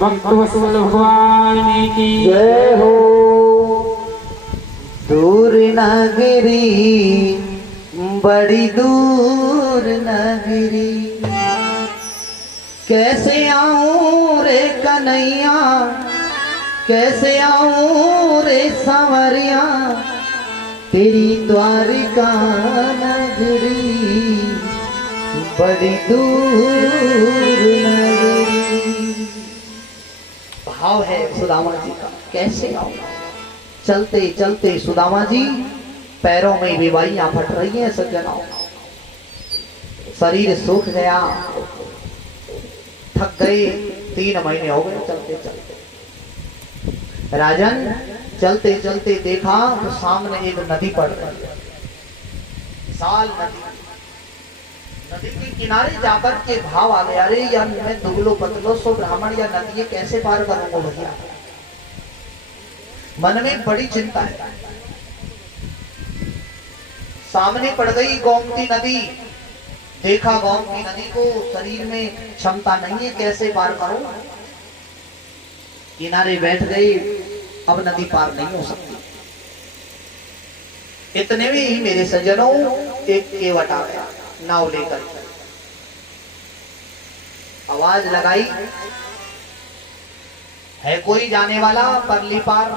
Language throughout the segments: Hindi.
भक्तवत्सल भगवान की जय हो। दूर नगरी बड़ी दूर नगरी, कैसे आऊं रे कन्हैया, कैसे आऊं रे संवरिया, तेरी द्वारिका नगरी बड़ी दूर नगरी। भाव है सुदामा जी का, कैसे आऊं। चलते चलते सुदामा जी पैरों में बेवाइयां फट रही हैं सज्जनों, शरीर सूख गया, थक गए, 3 महीने हो गए चलते चलते। राजन चलते चलते देखा तो सामने एक नदी पड़ रही है, विशाल नदी। नदी के किनारे जाकर के भाव आ गया, अरे यार मैं दुबलो पतलो सो ब्राह्मण या नदी कैसे पार करूंगा भैया। मन में बड़ी चिंता है। सामने पड़ गई गोमती नदी, देखा गोमती नदी को, शरीर में क्षमता नहीं है, कैसे पार करूं। किनारे बैठ गई, अब नदी पार नहीं हो सकती। इतने में ही मेरे सज्जनों एक केवट आ गया नाव लेकर, आवाज लगाई, है कोई जाने वाला परली पार।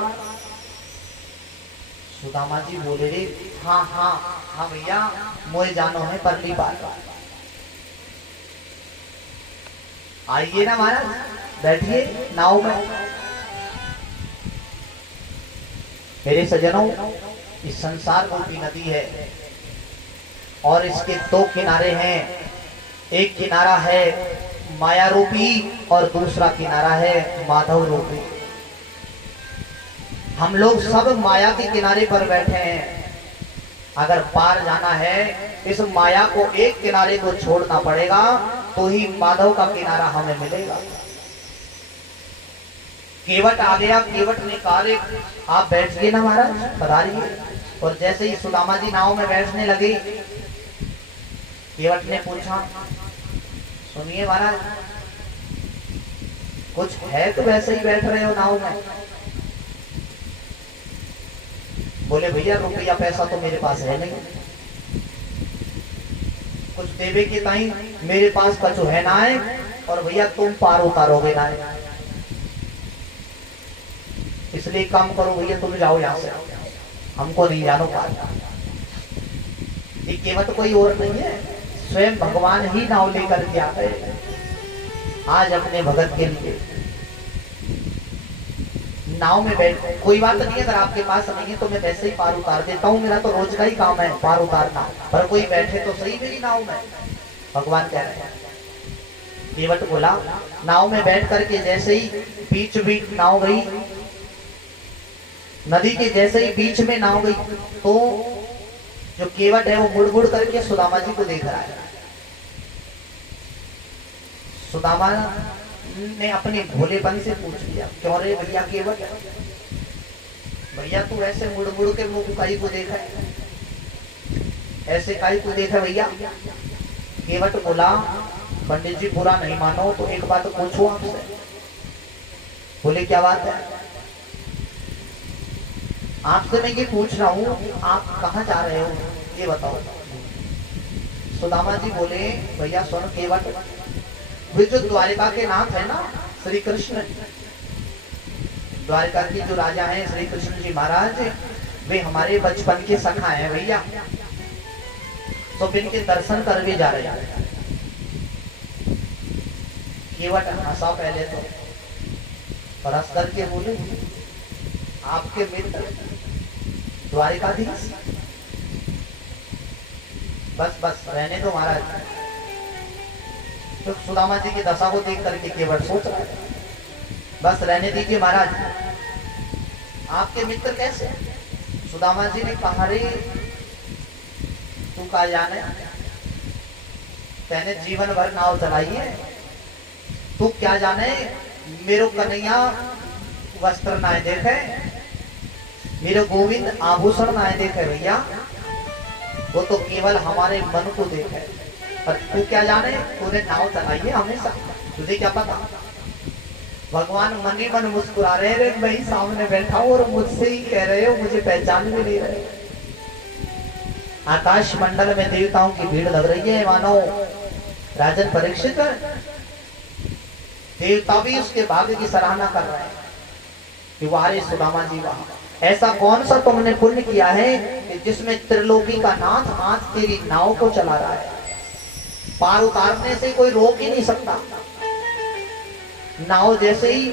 सुदामा जी बोले रे हाँ हाँ हाँ भैया मोए जानो है परली पार। आइए ना महाराज, बैठिए नाव में। मेरे सज्जनों इस संसार रूपी नदी है और इसके 2 किनारे हैं। एक किनारा है माया रूपी और दूसरा किनारा है माधव रूपी। हम लोग सब माया के किनारे पर बैठे हैं अगर पार जाना है इस माया को एक किनारे को छोड़ना पड़ेगा तो ही माधव का किनारा हमें मिलेगा। केवट आ गया, केवट ने कहा आप बैठिए ना महाराज, पधारिए। और जैसे ही सुदामा जी नाव में बैठने लगे, केवट ने पूछा सुनिए महाराज, कुछ है तो वैसे ही बैठ रहे हो नाव में? बोले भैया रुपया पैसा तो मेरे पास है नहीं, कुछ देवे के ताई मेरे पास कछु है ना है, और भैया तुम पार उतारोगे ना है, इसलिए काम करो भैया तुम जाओ यहाँ से, हमको नहीं जानो पार। ये केवट कोई और नहीं है, स्वयं भगवान ही नाव लेकर के आ गए आज अपने भगत के लिए। नाव में बैठ, कोई बात नहीं है, अगर आपके पास नहीं है तो मैं वैसे ही पार उतार देता हूँ, मेरा तो रोज का ही काम है पार उतारना, पर कोई बैठे तो सही मेरी नाव में, भगवान कह रहे हैं। केवट बोला, नाव में बैठ करके जैसे ही बीच बीच नाव गई, नदी के जैसे ही बीच में नाव गई, तो जो केवट है वो मुड़ मुड़ करके सुदामा जी को देख रहा है। सुदामा ने अपने भोलेपन से पूछ लिया, क्यों रे भैया केवट, भैया तू ऐसे मुड़ मुड़ के मुंह काई को देखा है, ऐसे काई को देखा भैया? केवट बोला, पंडित जी बुरा नहीं मानो तो एक बात पूछो आपसे। बोले क्या बात है? आपसे मैं ये पूछ रहा हूँ आप कहाँ जा रहे हो ये बताओ। सुदामा जी बोले, भैया सुन केवट, वे जो द्वारिका के नाथ है ना श्री कृष्ण, द्वारिका की जो राजा हैं श्री कृष्ण जी महाराज, वे हमारे बचपन के सखा हैं भैया, तो इनके दर्शन कर भी जा रहे हैं। केवट हंसा पहले तो, पर हंस करके बोले, आपके मित्र द्वारिकाधीश, बस बस रहने दो महाराज। तो सुदामा जी की दशा को देख करके केवट सोच रहा है, बस रहने दीजिए महाराज, आपके मित्र कैसे? सुदामा जी ने कहा, रे तू कहा जाने, मैंने जीवन भर नाव चलाई है, तू क्या जाने मेरो कन्हैया वस्त्र ना देखे, मेरे गोविंद आभूषण ना देखे भैया, वो तो केवल हमारे मन को देखे। पर तू क्या जाने, तूने नाव चलाई है हमेशा, तुझे क्या पता? भगवान मन ही मन मुस्कुरा रहे हैं, मैं ही सामने बैठा हूं और मुझसे ही कह रहे हो, मुझे पहचान भी नहीं रहे। आकाश मंडल में देवताओं की भीड़ लग रही है, मानो राजन परीक्षित देवता भी उसके भाग्य की सराहना कर रहे हैं कि वारे सुदामा जी वाह, ऐसा कौन सा तुमने पुण्य किया है कि जिसमें त्रिलोकी का नाथ आज तेरी नाव को चला रहा है, पार उतारने से कोई रोक ही नहीं सकता। नाव जैसे ही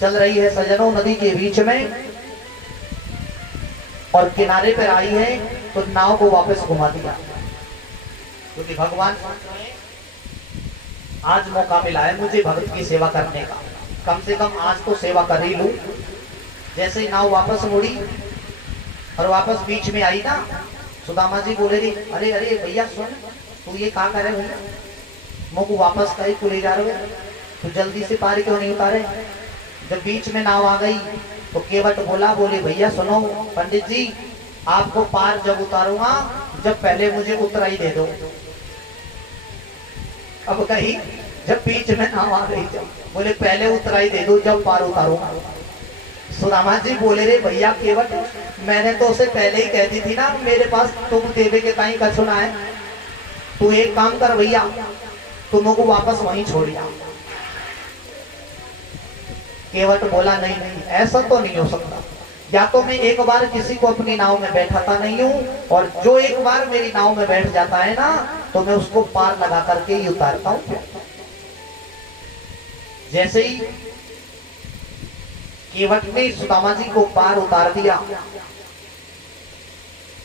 चल रही है सजनों नदी के बीच में और किनारे पर आई है, तो नाव को वापस घुमा दिया, क्योंकि भगवान आज मौका मिला है मुझे भक्त की सेवा करने का, कम से कम आज तो सेवा कर ही लूं। जैसे ही नाव वापस मुड़ी और वापस बीच में आई ना, सुदामा जी बोले, रे अरे अरे भैया सुन, तू ये क्या करे भैया, मुझको वापस कहीं को ले जा रहे हो, तो जल्दी से पार क्यों नहीं उतारे? जब बीच में नाव आ गई तो केवट बोला, बोले भैया सुनो पंडित जी, आपको पार जब उतारूंगा जब पहले मुझे उतराई दे दो। अब कहीं जब बीच में नाव आ गई, जब बोले पहले उतराई दे दो जब पार उतारूंगा। सुदामा जी बोले, रे भैया केवट, मैंने तो उसे पहले ही कह दी थी ना मेरे पास तुम देवे के ताई का सुना है, तू एक काम कर भैया, तुमों को वापस वहीं छोड़िया। केवट बोला, नहीं नहीं ऐसा तो नहीं हो सकता, या तो मैं एक बार किसी को अपनी नाव में बैठाता नहीं हूँ, और जो एक बार मेरी नाव में बैठ जाता है ना तो मैं उसको पार लगा करके ही उतारता हूँ। जैसे ही केवट ने सुदामा जी को पार उतार दिया,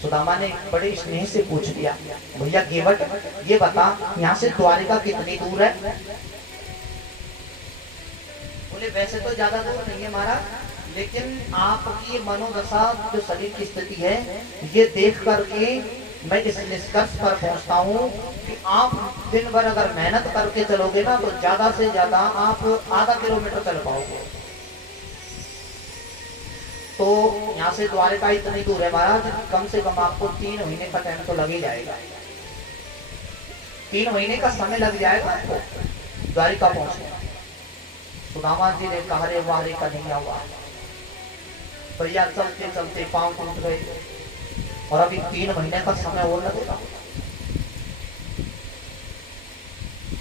सुदामा ने बड़े स्नेह से पूछ लिया, भैया केवट ये बता यहाँ से द्वारिका कितनी दूर है? बोले वैसे तो ज्यादा दूर नहीं है महाराज, लेकिन आपकी मनोदशा जो शरीर की स्थिति है, ये देख करके मैं इस निष्कर्ष पर पहुंचता हूँ कि आप दिन भर अगर मेहनत करके चलोगे ना, तो ज्यादा से ज्यादा आप आधा किलोमीटर चल पाओगे। तो यहाँ से द्वारका इतनी दूर है महाराज, कम से कम आपको 3 महीने का टाइम तो लग ही जाएगा। 3 महीने का समय लग जाएगा आपको द्वारिका पहुंचने। सुदामा जी ने कहा, रे वाह रे कन्हैया वाह, भैया चलते चलते पांव टूट गए और अभी 3 महीने का समय और लगेगा।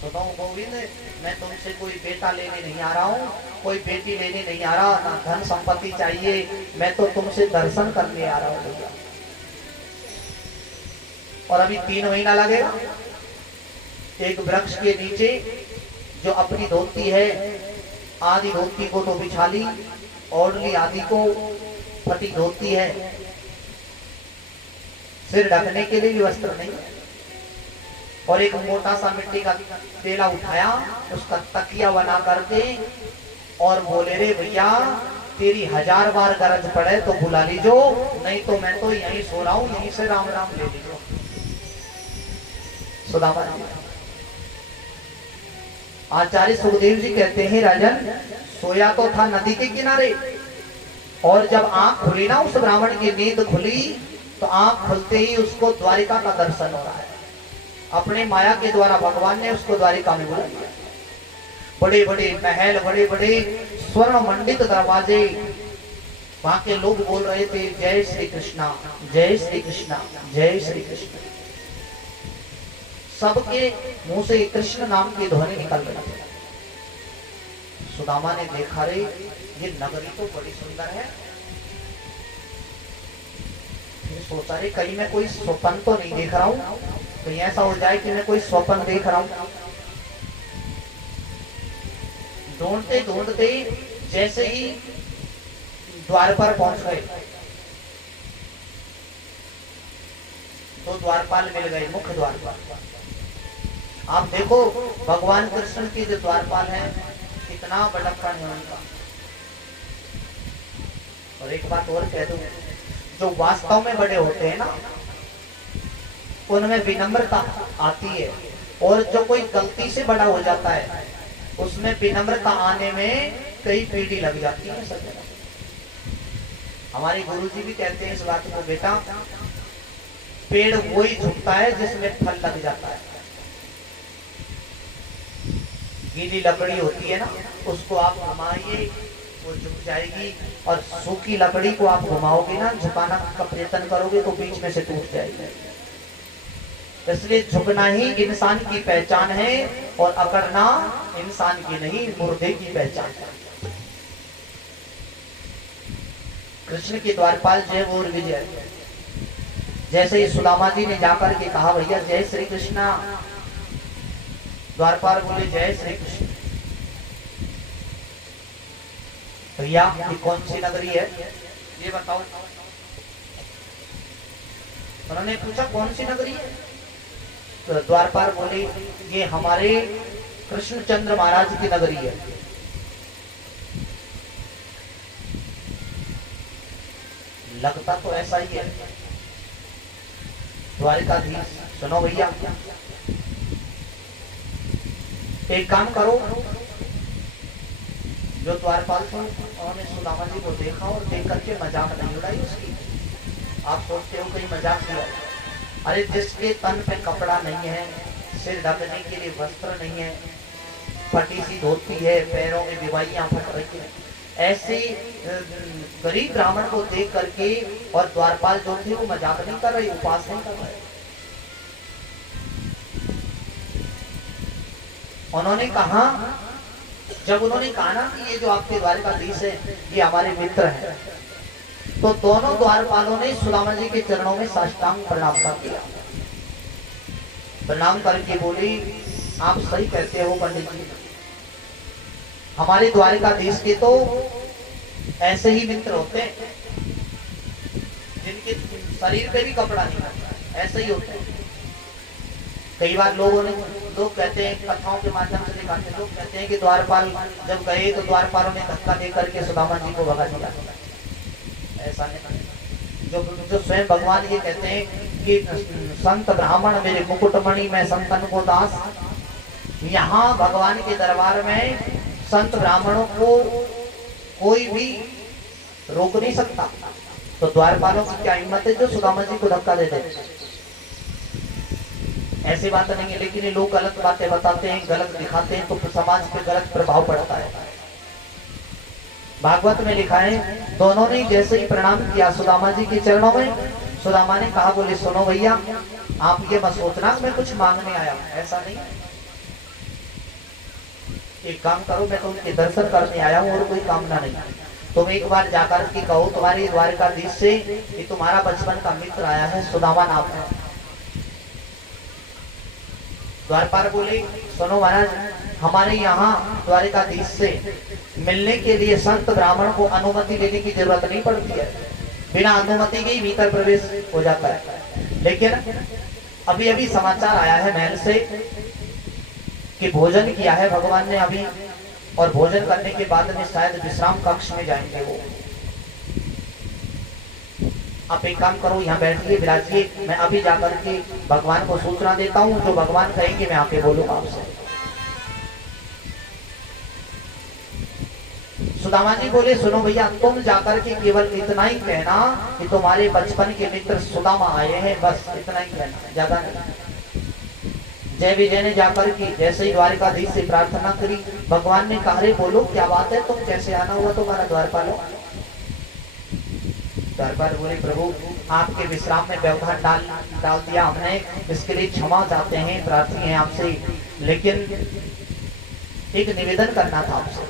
सुनो गोविंद, मैं तुमसे कोई बेटा लेने नहीं आ रहा हूँ, कोई बेटी लेने नहीं आ रहा, ना धन संपत्ति चाहिए, मैं तो तुमसे दर्शन करने आ रहा हूँ भैया। और अभी 3 महीना लगेगा। एक वृक्ष के नीचे जो अपनी धोती है, आधी धोती को तो बिछा ली, ओढ़ली आधी को, फटी धोती है, सिर ढकने के लिए भी वस्त्र नहीं, और एक मोटा सा मिट्टी का तेला उठाया, उसका तकिया बना करके और बोले, रे भैया तेरी 1000 बार गरज पड़े तो बुला लीजो, नहीं तो मैं तो यहीं सो रहा हूं, यहीं से राम राम ले लीजो। सुदामा जी, आचार्य सुखदेव जी कहते हैं, राजन सोया तो था नदी के किनारे, और जब आंख खुली ना, उस ब्राह्मण की नींद खुली, तो आंख खुलते ही उसको द्वारिका का दर्शन हो रहा है। अपने माया के द्वारा भगवान ने उसको द्वारिका में बुला लिया। बड़े बड़े महल, बड़े बड़े स्वर्ण मंडित दरवाजे, वहां के लोग बोल रहे थे, जय श्री कृष्णा, जय श्री कृष्णा, जय श्री कृष्ण। सबके मुंह से कृष्ण नाम की ध्वनि निकल रही है। सुदामा ने देखा, रे ये नगरी तो बड़ी सुंदर है। फिर सोचा, रे कहीं मैं कोई स्वप्न तो नहीं देख रहा हूं, कहीं ऐसा हो जाए कि मैं कोई स्वप्न देख रहा हूं। ढूंढते ढूंढते जैसे ही द्वार पर पहुंच गए, तो द्वारपाल मिल गए, मुख्य द्वारपाल। आप देखो भगवान कृष्ण की जो द्वारपाल है, कितना बड़प्पन है उनका। और एक बात और कह दूं, जो वास्तव में बड़े होते हैं ना, उनमें विनम्रता आती है, और जो कोई गलती से बड़ा हो जाता है, उसमें विनम्रता आने में कई पीढ़ी लग जाती है। हमारे गुरुजी भी कहते हैं इस बात को, बेटा पेड़ वही झुकता है जिसमें फल लग जाता है। गीली लकड़ी होती है ना, उसको आप घुमाइए वो झुक जाएगी, और सूखी लकड़ी को आप घुमाओगे ना, झुकाना का प्रयत्न करोगे तो बीच में से टूट जाएगी। इसलिए झुकना ही इंसान की पहचान है, और अकड़ना इंसान की नहीं, मुर्दे की पहचान है। कृष्ण के द्वारपाल जय और विजय। जैसे ही सुदामा जी ने जाकर के कहा, भैया जय श्री कृष्णा, द्वारपाल बोले जय श्री कृष्ण। भैया ये कौन सी नगरी है, ये बताओ। उन्होंने पूछा कौन सी नगरी है, तो द्वारपाल बोले ये हमारे कृष्णचंद्र महाराज की नगरी है। लगता तो ऐसा ही है। द्वारिकाधीश, सुनो भैया, एक काम करो, जो द्वारपाल थे उन्होंने सुदामा जी को देखा और देख करके मजाक नहीं उड़ाई उसकी। आप सोचते हो कहीं मजाक किया, अरे जिसके तन पे कपड़ा नहीं है, सिर ढकने के लिए वस्त्र नहीं है, फटी सी धोती है, पैरों में दिवाइयां फट रही है, ऐसे गरीब ब्राह्मण को देख करके, और द्वारपाल जो थे वो मजाक नहीं कर रहे, उपास नहीं कर रहे। उन्होंने कहा, जब उन्होंने कहा ना कि ये जो आपके द्वारकाधीश है ये हमारे मित्र हैं, तो दोनों द्वारपालों ने सुदामा जी के चरणों में साष्टांग प्रणाम कर दिया। प्रणाम करके बोली, आप सही कहते हो पंडित जी, हमारे द्वारकाधीश के तो ऐसे ही मित्र होते हैं जिनके शरीर पे भी कपड़ा नहीं होता, ऐसे ही होते हैं। कई बार लोग कहते हैं, कथाओं के माध्यम से दिखाते हैं, लोग कहते हैं कि द्वारपाल जब गए तो द्वारपालों ने धक्का दे करके सुदामा जी को भगा दिया। ऐसा नहीं, जो स्वयं भगवान ये कहते हैं कि संत ब्राह्मण मेरे मुकुटमणि में संतन को दास। यहाँ भगवान के दरबार में संत ब्राह्मणों को कोई भी रोक नहीं सकता, तो द्वारपालों की क्या हिम्मत है जो सुदामा जी को धक्का दे दे। ऐसी बात नहीं है, लेकिन ये लोग गलत बातें बताते हैं, गलत दिखाते हैं, तो समाज पे गलत प्रभाव पड़ता है। भागवत में लिखा है, दोनों ने जैसे ही प्रणाम किया सुदामा जी के चरणों में, सुदामा ने कहा, बोले सुनो भैया, आप ये मत सोचना मैं कुछ मांगने आया हूं, ऐसा नहीं। एक काम करो, मैं तो उनके दर्शन करने आया हूँ और कोई कामना नहीं। तुम एक बार जाकर के कहो तुम्हारी द्वारकाधीश से कि तुम्हारा बचपन का मित्र आया है, सुदामा नाम है। द्वारपाल बोले, सुनो महाराज, हमारे यहाँ द्वारकाधीश से मिलने के लिए संत ब्राह्मण को अनुमति लेने की जरूरत नहीं पड़ती है, बिना अनुमति के ही भीतर प्रवेश हो जाता है। लेकिन अभी अभी समाचार आया है महल से कि भोजन किया है भगवान ने अभी, और भोजन करने के बाद में शायद विश्राम कक्ष में जाएंगे वो। आप एक काम करो, यहाँ बैठिए, विराजिए, मैं अभी जाकर के भगवान को सूचना देता हूँ, जो भगवान कहेंगे मैं आके बोलूंगा आपसे। सुदामा जी बोले, सुनो भैया, तुम जाकर के केवल इतना ही कहना कि तुम्हारे बचपन के मित्र सुदामा आए हैं, बस इतना ही कहना, ज्यादा नहीं। जय विजय ने जाकर के जैसे ही द्वारकाधीश से प्रार्थना करी, भगवान ने कहा, रे बोलो क्या बात है, तुम कैसे आना हुआ तुम्हारा द्वारपालो। द्वारपाल बोले, प्रभु आपके विश्राम में व्यवधान डाल दिया हमने, इसके लिए क्षमा चाहते हैं, प्रार्थी हैं आपसे, लेकिन एक निवेदन करना था आपसे।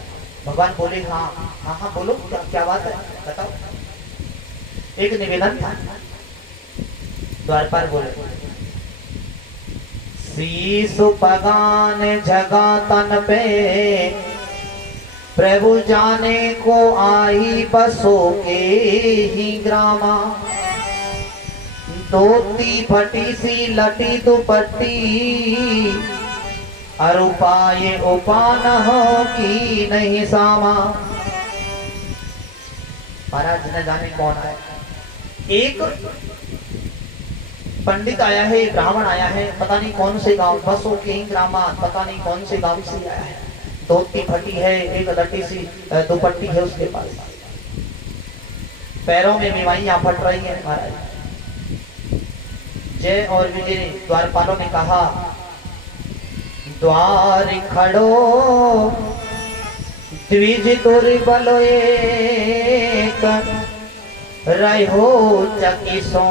भगवान बोले, हाँ हाँ हाँ बोलो, क्या बात है बताओ। एक निवेदन था। द्वारपाल बोले, शीश पगान जगा तन पे, प्रभु जाने को आई बसो के ही ग्रामा, धोती फटी सी लटी दुपट्टी, और उपाय उपान हो की नहीं सामा। महाराज न जाने कौन आया, एक पंडित आया है, ब्राह्मण आया है, पता नहीं कौन से गांव, बसों के ही ग्रामा, पता नहीं कौन से गांव से आया है, धोती फटी है, एक लटी सी दुपट्टी है उसके पास, पैरों में बीमारियां फट रही है। महाराज जय और विजय द्वारपालों ने कहा, द्वार खड़ो द्विज दुर्बल एक, रहो चकिसो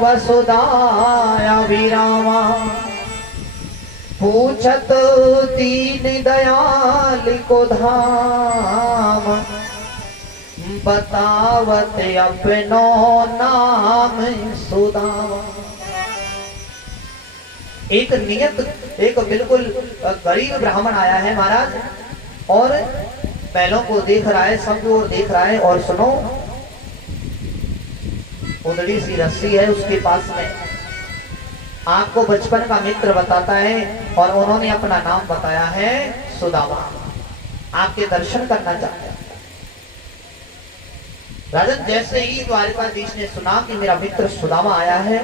वसुधाया विरामा, पूछत दीन दयाल को धाम, बतावत अपनो नाम सुदामा। एक बिल्कुल गरीब ब्राह्मण आया है महाराज, और बैलों को देख रहा है, सब ओर देख रहा है, और सुनो, उदड़ी सी रस्सी है उसके पास में, आपको बचपन का मित्र बताता है, और उन्होंने अपना नाम बताया है सुदामा, आपके दर्शन करना चाहते हैं। राजन जैसे ही द्वारकाधीश ने सुना कि मेरा मित्र सुदामा आया है,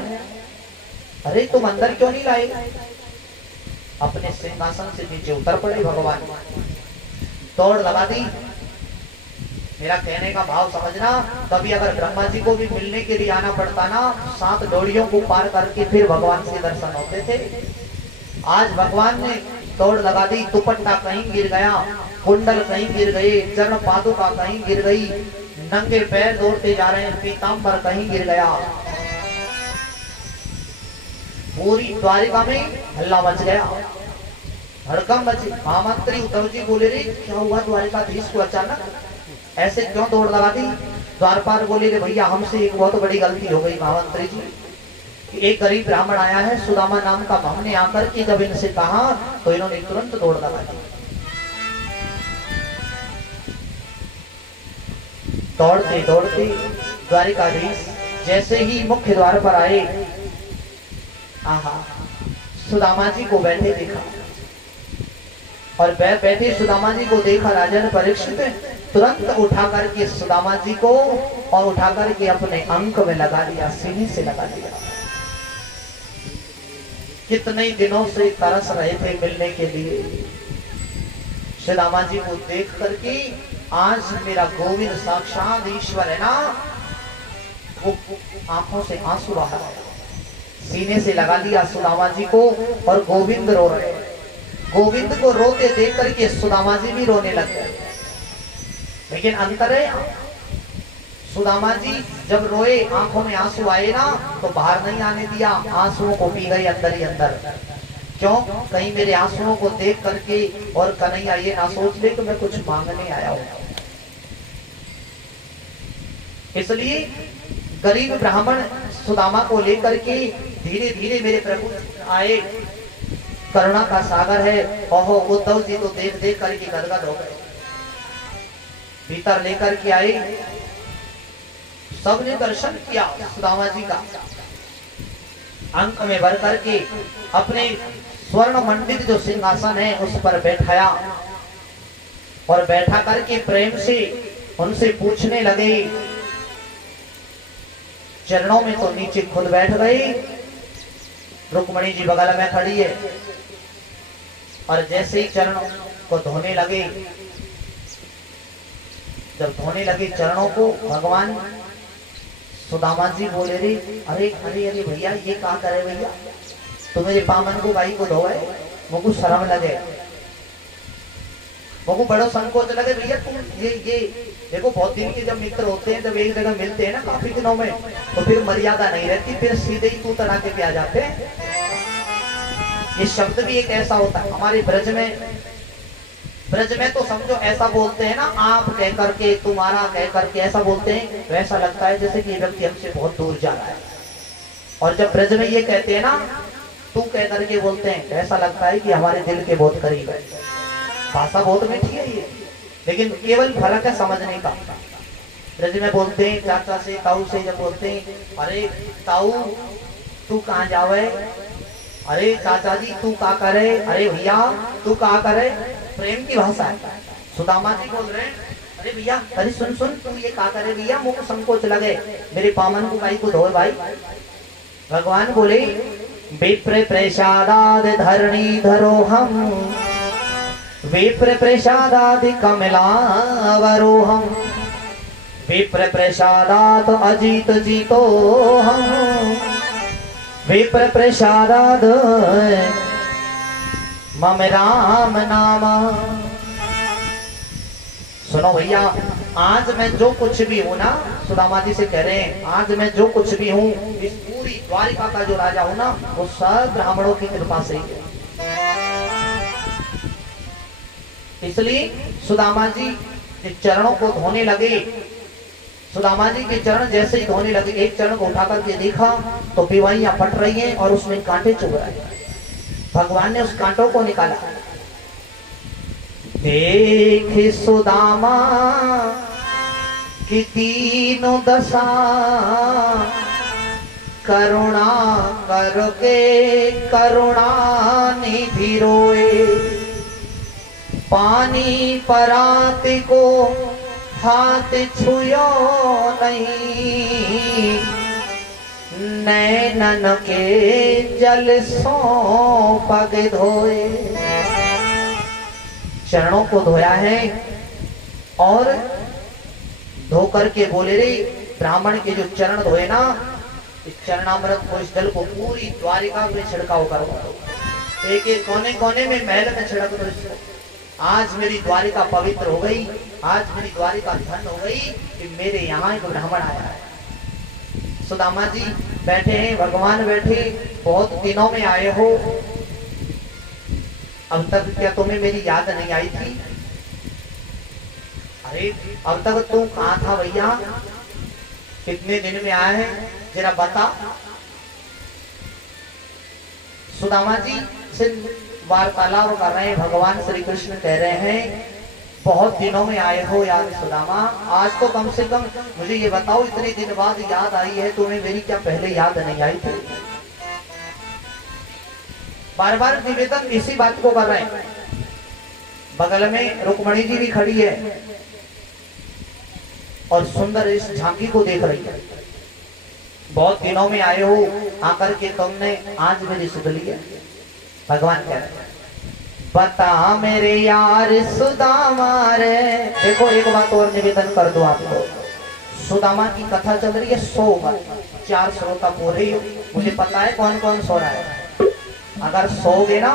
अरे तुम अंदर क्यों नहीं लाए, अपने सिंहासन से नीचे उतर पड़े भगवान, दौड़ लगा दी। मेरा कहने का भाव समझना, कभी अगर ब्रह्मा जी को भी मिलने के लिए आना पड़ता ना, 7 डोरियों को पार करके फिर भगवान से दर्शन होते थे। आज भगवान ने दौड़ लगा दी, दुपट्टा कहीं गिर गया, कुंडल कहीं गिर गए, चरण पादुका कहीं गिर गई, नंगे पैर दौड़ते जा रहे हैं, पीतांबर कहीं गिर गया, पूरी द्वारिका में हल्ला मच गया, हड़कम मची। महामंत्री उद्धव जी बोले, रे क्या हुआ द्वारिकाधीश को अचानक ऐसे क्यों दौड़ लगा दी। द्वारपाल बोले, रे भैया हमसे एक बहुत बड़ी गलती हो गई महामंत्री जी, एक गरीब ब्राह्मण आया है सुदामा नाम का, हमने आकर के जब इनसे कहा तो इन्होंने तुरंत दौड़ लगा दी। दौड़ते दौड़ते द्वारिकाधीश जैसे ही मुख्य द्वार पर आए, आहा, सुदामा जी को बैठे देखा और बैठे सुदामा जी को देखा राजन परीक्षित तुरंत उठा करके सुदामा जी को और उठा करके अपने अंक में लगा लिया, सीने से लगा लिया। कितने दिनों से तरस रहे थे मिलने के लिए, सुदामा जी को देख करके आज मेरा गोविंद साक्षात ईश्वर है ना, वो आंखों से आंसू बहा रहा है। सीने से लगा लिया सुदामा जी को और गोविंद रो रहे हैं। गोविंद को रोते देख करके सुदामा जी भी रोने लग गए। लेकिन अंतर है, सुदामा जी जब रोए आंखों में आंसू आए ना तो बाहर नहीं आने दिया, आंसुओं को पी गए अंदर ही अंदर। क्यों? कहीं मेरे आंसुओं को देख करके और कन्हैया ये ना सोच ले कि मैं कुछ मांगने आया हूं। इसलिए गरीब ब्राह्मण सुदामा को लेकर के धीरे धीरे मेरे प्रभु आए। करुणा का सागर है। ओहो, उद्धव जी तो देख देख करके गदगद हो गए। भीतर लेकर के आए, सबने दर्शन किया सुदामा जी का। अंक में भर करके अपने स्वर्ण मंडित जो सिंहासन है उस पर बैठाया और बैठा करके प्रेम से उनसे पूछने लगे। चरणों में तो नीचे खुद बैठ गई, रुक्मणी जी बगल में खड़ी है और जैसे ही चरणों को धोने लगे, जब धोने लगे चरणों को, भगवान सुदामा जी बोले रे अरे अरे अरे भैया ये क्या करे भैया, तो मेरे पामन को गाई को धोए, मुझको शर्म लगे, मुझको बड़ा संकोच लगे भैया तुम ये देखो बहुत दिन के जब मित्र होते हैं जब एक जगह मिलते हैं ना काफी दिनों में तो फिर मर्यादा नहीं रहती, फिर सीधे ही तू तड़ाके पे आ जाते हैं। ये शब्द भी एक ऐसा होता है हमारे ब्रज में तो समझो ऐसा बोलते हैं ना, आप कह करके तुम्हारा कह करके ऐसा बोलते हैं, वैसा लगता है जैसे कि ये व्यक्ति हमसे बहुत दूर जा रहा है। और जब ब्रज में ये कहते हैं ना तू कह करके बोलते हैं, ऐसा लगता है कि हमारे दिल के बहुत करीब है। भाषा बहुत मीठी है ये, लेकिन केवल फर्क है समझने का। ब्रज में बोलते हैं चाचा से ताऊ से, जब बोलते हैं अरे ताऊ तू कहाँ जावे, अरे चाचा जी तू क्या करे, अरे भैया तू क्या करे, प्रेम की भाषा है। सुदामा जी बोल रहे हैं अरे भैया अरे सुन सुन तू ये क्या करे भैया, मुझको संकोच लगे, मेरे पामन को भाई को धोए भाई। भगवान बोले विप्र प्रसादाद धरणी धरो हम, विप्र प्रसादादि कमलावरोहम, विप्र प्रसादात अजित जीतो हम, विप्र प्रसादाद मम राम नाम। सुनो भैया, आज मैं जो कुछ भी हूं ना, सुदामा जी से कह रहे हैं आज मैं जो कुछ भी हूं, इस पूरी द्वारिका का जो राजा हूं ना, वो सब ब्राह्मणों की कृपा से ही है। इसलिए सुदामा जी चरणों को धोने लगे। सुदामा जी के चरण जैसे ही धोने लगे, एक चरण को उठा करके देखा तो पिवाइयां फट रही हैं और उसमें कांटे चुभ रहे हैं। भगवान ने उस कांटों को निकाला। देख सुदामा की तीनों दशा, करुणा करके करुणा निधि रोए, पानी पराती को हाथ छुयो नहीं, नैनन के जल सो पग धोए। चरणों को धोया है और धो करके बोले रे ब्राह्मण के जो चरण धोए ना, इस चरणामृत को इस जल को पूरी द्वारिका में छिड़काव करो, एक एक कोने कोने में महल में छिड़क दो इसको। आज मेरी द्वारिका पवित्र हो गई, आज मेरी द्वारिका धन हो गई कि मेरे यहाँ एक ब्राह्मण आया है। सुदामा जी बैठे हैं, भगवान बैठे, बहुत दिनों में आए हो, अब तक क्या तुम्हें मेरी याद नहीं आई थी? अरे अब तक तू कहाँ था भैया, कितने दिन में आया है जरा बता। सुदामा जी से वार्तालाप कर रहे हैं, भगवान श्री कृष्ण कह रहे हैं बहुत दिनों में आए हो याद सुदामा, आज तो कम से कम मुझे ये बताओ इतने दिन बाद याद आई है तुम्हें मेरी, क्या पहले याद नहीं आई थी? बार बार निवेदन इसी बात को कर रहे हैं। बगल में रुक्मणी जी भी खड़ी है और सुंदर इस झांकी को देख रही है। बहुत दिनों में आए हो, आकर के तुमने आज मेरी सुध ली है। भगवान कह रहे बता मेरे यार सुदामा रे। देखो एक बात और निवेदन कर दो आपको, सुदामा की कथा चल रही है 100 बार, 4 श्रोता पूरे हो। मुझे पता है कौन कौन सो रहा है। अगर सोगे ना,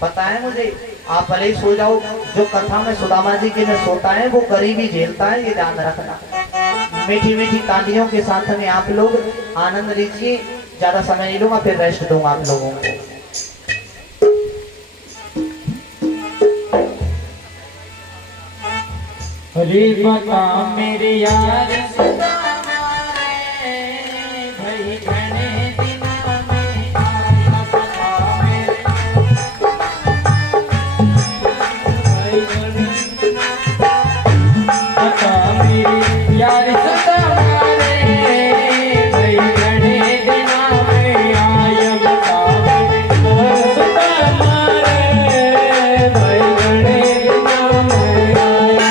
पता है मुझे, आप भले ही सो जाओ, जो कथा में सुदामा जी के में सोता है वो गरीबी झेलता है, ये ध्यान रखना। मीठी मीठी तालियों के साथ में आप लोग आनंद लीजिए। ज्यादा समय नहीं लूंगा, फिर रेस्ट दूंगा आप लोगों को। अरे बता मेरे यार सुदामा रे, भाई घने दिना में आया। बता मेरे भाई घने, बता मेरे यार सुदामा रे, भाई घने दिना में आया। बता मेरे सुदामा रे, भाई घने दिना में आया।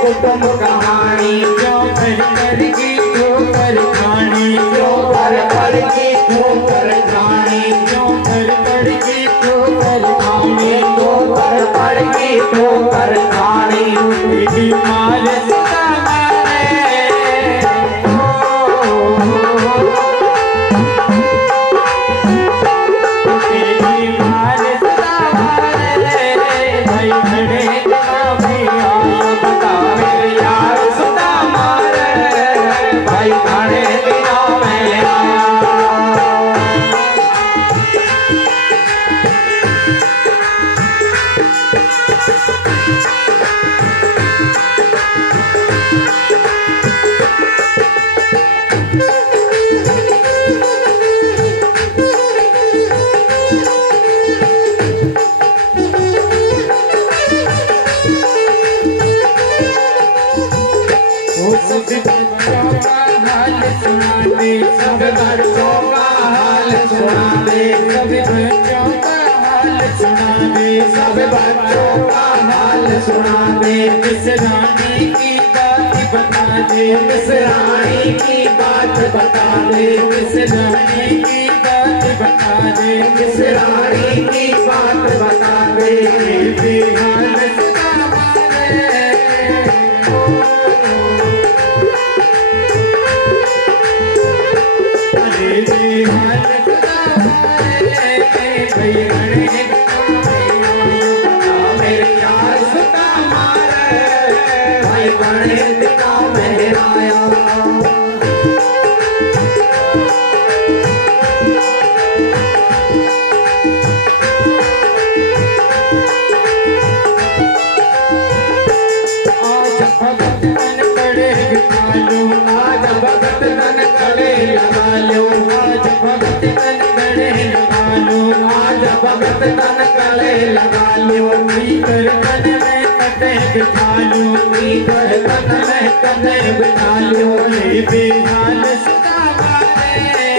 कुटुंब कहानी क्यों कर कर की क्यों कर खानी, क्यों कर कर की क्यों कर खानी, क्यों कर कर की क्यों कर खानी, क्यों कर कर की क्यों कर खानी। तेरी मार सुदामा रे, तेरी मार सुदामा रे, भाई घड़े दिना में आया। बता मेरे यार सुदामा रे, भाई घड़े दिना में आया। सब बच्चों का हाल सुना दे, सब बच्चों का हाल सुना दे, सब बच्चों का हाल सुना दे। किस रानी की बात बता दे, किस रानी की बात बता दे, किस रानी की बात बता दे, किस रानी की बात बता दे। हाल सुदामा रे, मेरे यार सुदामा रे, भाई घड़े दिना में आया। आज भगत मन करे बिठालू, आज भगत मन करे भगत मन गले लगा लो कर मन में कदे बिठा लो कर मन में कदे बिठा लो ये बेहाल सुदामा रे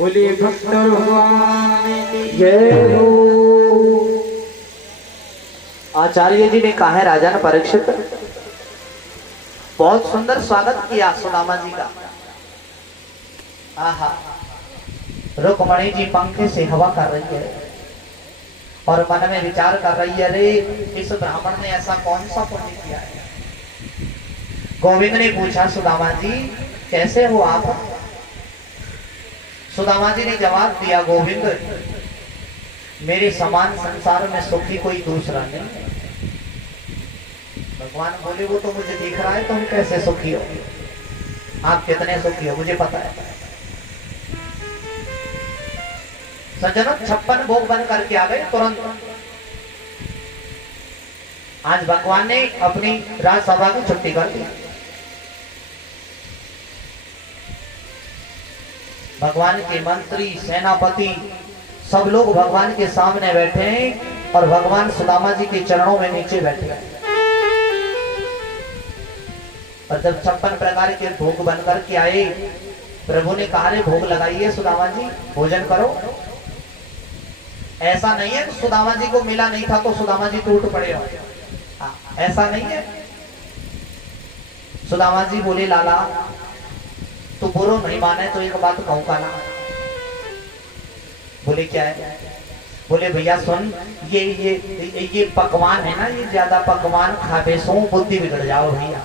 बोलिए भक्त भगवान की जय हो। आचार्य जी ने कहा है राजा ने परीक्षित बहुत सुंदर स्वागत किया सुदामा जी का। आहा, रुक्मणी जी पंखे से हवा कर रही है और मन में विचार कर रही है, अरे इस ब्राह्मण ने ऐसा कौन सा पुण्य किया है। गोविंद ने पूछा, सुदामा जी कैसे हो आप? सुदामा जी ने जवाब दिया, गोविंद मेरे समान संसार में सुखी कोई दूसरा नहीं है। भगवान बोले, वो तो मुझे दिख रहा है, तुम कैसे सुखी हो? आप कितने सुखी हो मुझे पता है। सज्जनों 56 भोग बन करके आ गए तुरंत। आज भगवान ने अपनी राजसभा की छुट्टी कर दी। भगवान के मंत्री सेनापति सब लोग भगवान के सामने बैठे हैं और भगवान सुदामा जी के चरणों में नीचे बैठे हैं। और जब 56 प्रकार के भोग बनकर के आए, प्रभु ने कहा, रे भोग लगाइए सुदामा जी, भोजन करो। ऐसा नहीं है कि सुदामा जी को मिला नहीं था तो सुदामा जी टूट पड़े हो, ऐसा नहीं है। सुदामा जी बोले, लाला तो बुरो नहीं माने तो एक बात कहूंगा ना। बोले क्या है? बोले भैया सुन, ये पकवान है ना, ये ज्यादा पकवान खावे सो बुद्धि बिगड़ जाओ भैया,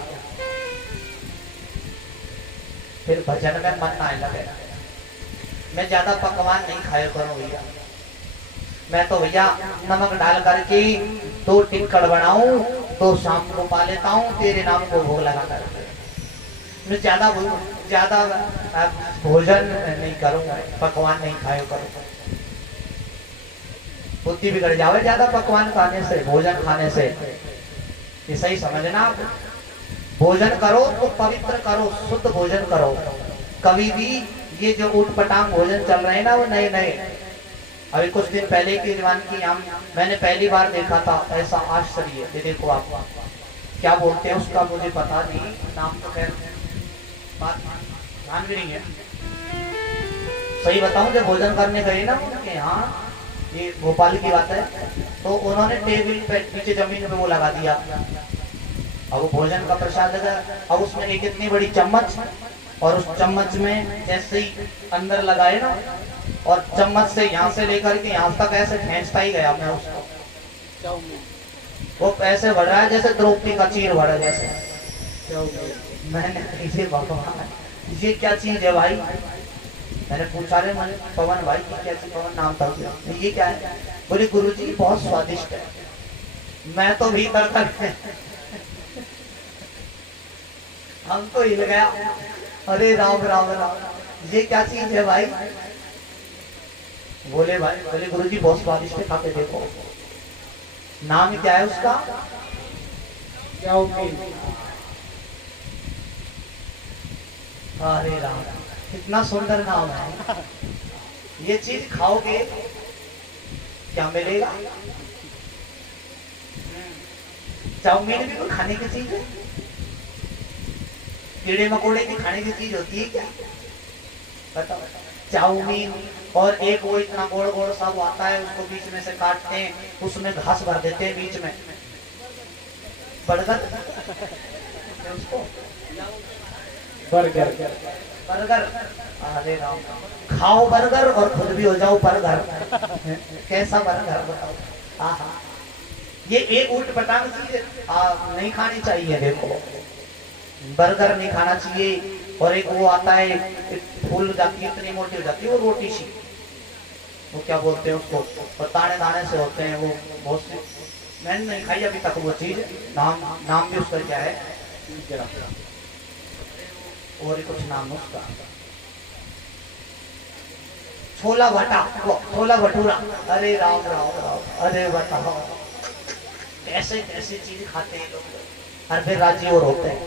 फिर भजन में मन ना लगे। मैं ज्यादा पकवान नहीं खाया करूं भैया, मैं तो भैया नमक डाल करके 2 टिक्कड़ बनाऊं, 2 शाम को पा लेता हूं, तेरे नाम को भोग लगा करके। मैं ज्यादा भोजन नहीं करूंगा, पकवान नहीं खाया करूंगा। बुद्धि बिगड़ जावे ज्यादा पकवान खाने से, भोजन खाने से। ये सही समझना। भोजन करो तो पवित्र करो, शुद्ध भोजन करो। कभी भी ये जो ऊटपटांग भोजन चल रहे हैं ना, वो नए नए, अभी कुछ दिन पहले की जवान की मैंने पहली बार देखा था ऐसा आश्चर्य। ये देखो आप, क्या बोलते हैं उसका मुझे पता नहीं, नाम तो खैर बात ध्यान भी नहीं है। सही बताऊं, जब भोजन करने गए ना उनके यहाँ, ये भोपाल की बात है, तो उन्होंने टेबल पे नीचे जमीन पे वो लगा दिया। अब वो भोजन का प्रसाद लगा, अब उसमें एक इतनी बड़ी चम्मच, और उस चम्मच में जैसे ही अंदर लगाए ना, और चम्मच से यहाँ से लेकर के यहाँ तक ऐसे खींचता ही गया मैं उसको। वो ऐसे बढ़ रहा है जैसे द्रौपदी का चीर बढ़ा जैसे। मैंने कही, भगवान ये क्या चीज है भाई? मैंने पूछा, रे मैंने पवन भाई ये क्या चीज, पवन नाम था, ये क्या है? बोले गुरुजी बहुत स्वादिष्ट है। मैं तो भीतर तक हम तो हिल गया, अरे राम राम राम, ये क्या चीज है भाई? बोले भाई, बोले गुरुजी बहुत स्वादिष्ट है, खा के देखो। नाम क्या है उसका? अरे राम, कितना सुंदर नाम है। ये चीज खाओगे क्या मिलेगा? चाउमीन भी तो खाने की चीज है, कीड़े मकोड़े की खाने की चीज होती है क्या? बताओ, चाउमीन, और एक वो इतना गोड़ गोड़ सा वो आता है, उसको बीच में से काटते हैं, उसमें घास भर देते हैं बीच में, बर्गर उसको बर्गर। बर्गर। अरे राम, खाओ बर्गर और खुद भी हो जाओ बर्गर। कैसा बर्गर बताओ। आहा, ये एक उल्ट पटांग चीज नहीं खानी चाहिए। देखो, बर्गर नहीं खाना चाहिए। और एक वो आता है, फूल जाती है, इतनी मोटी हो जाती है वो रोटी सी, वो क्या बोलते हैं उसको, और दाने दाने से होते हैं वो, बहुत सी। मैंने नहीं खाई अभी तक वो चीज, नाम भी उसका क्या है, और कुछ नाम उसका, छोला भटा, छोला भटूरा। अरे राम राम राम, अरे बताओ कैसे कैसे चीज खाते हैं लोग, हर फिर राज्य और होते हैं।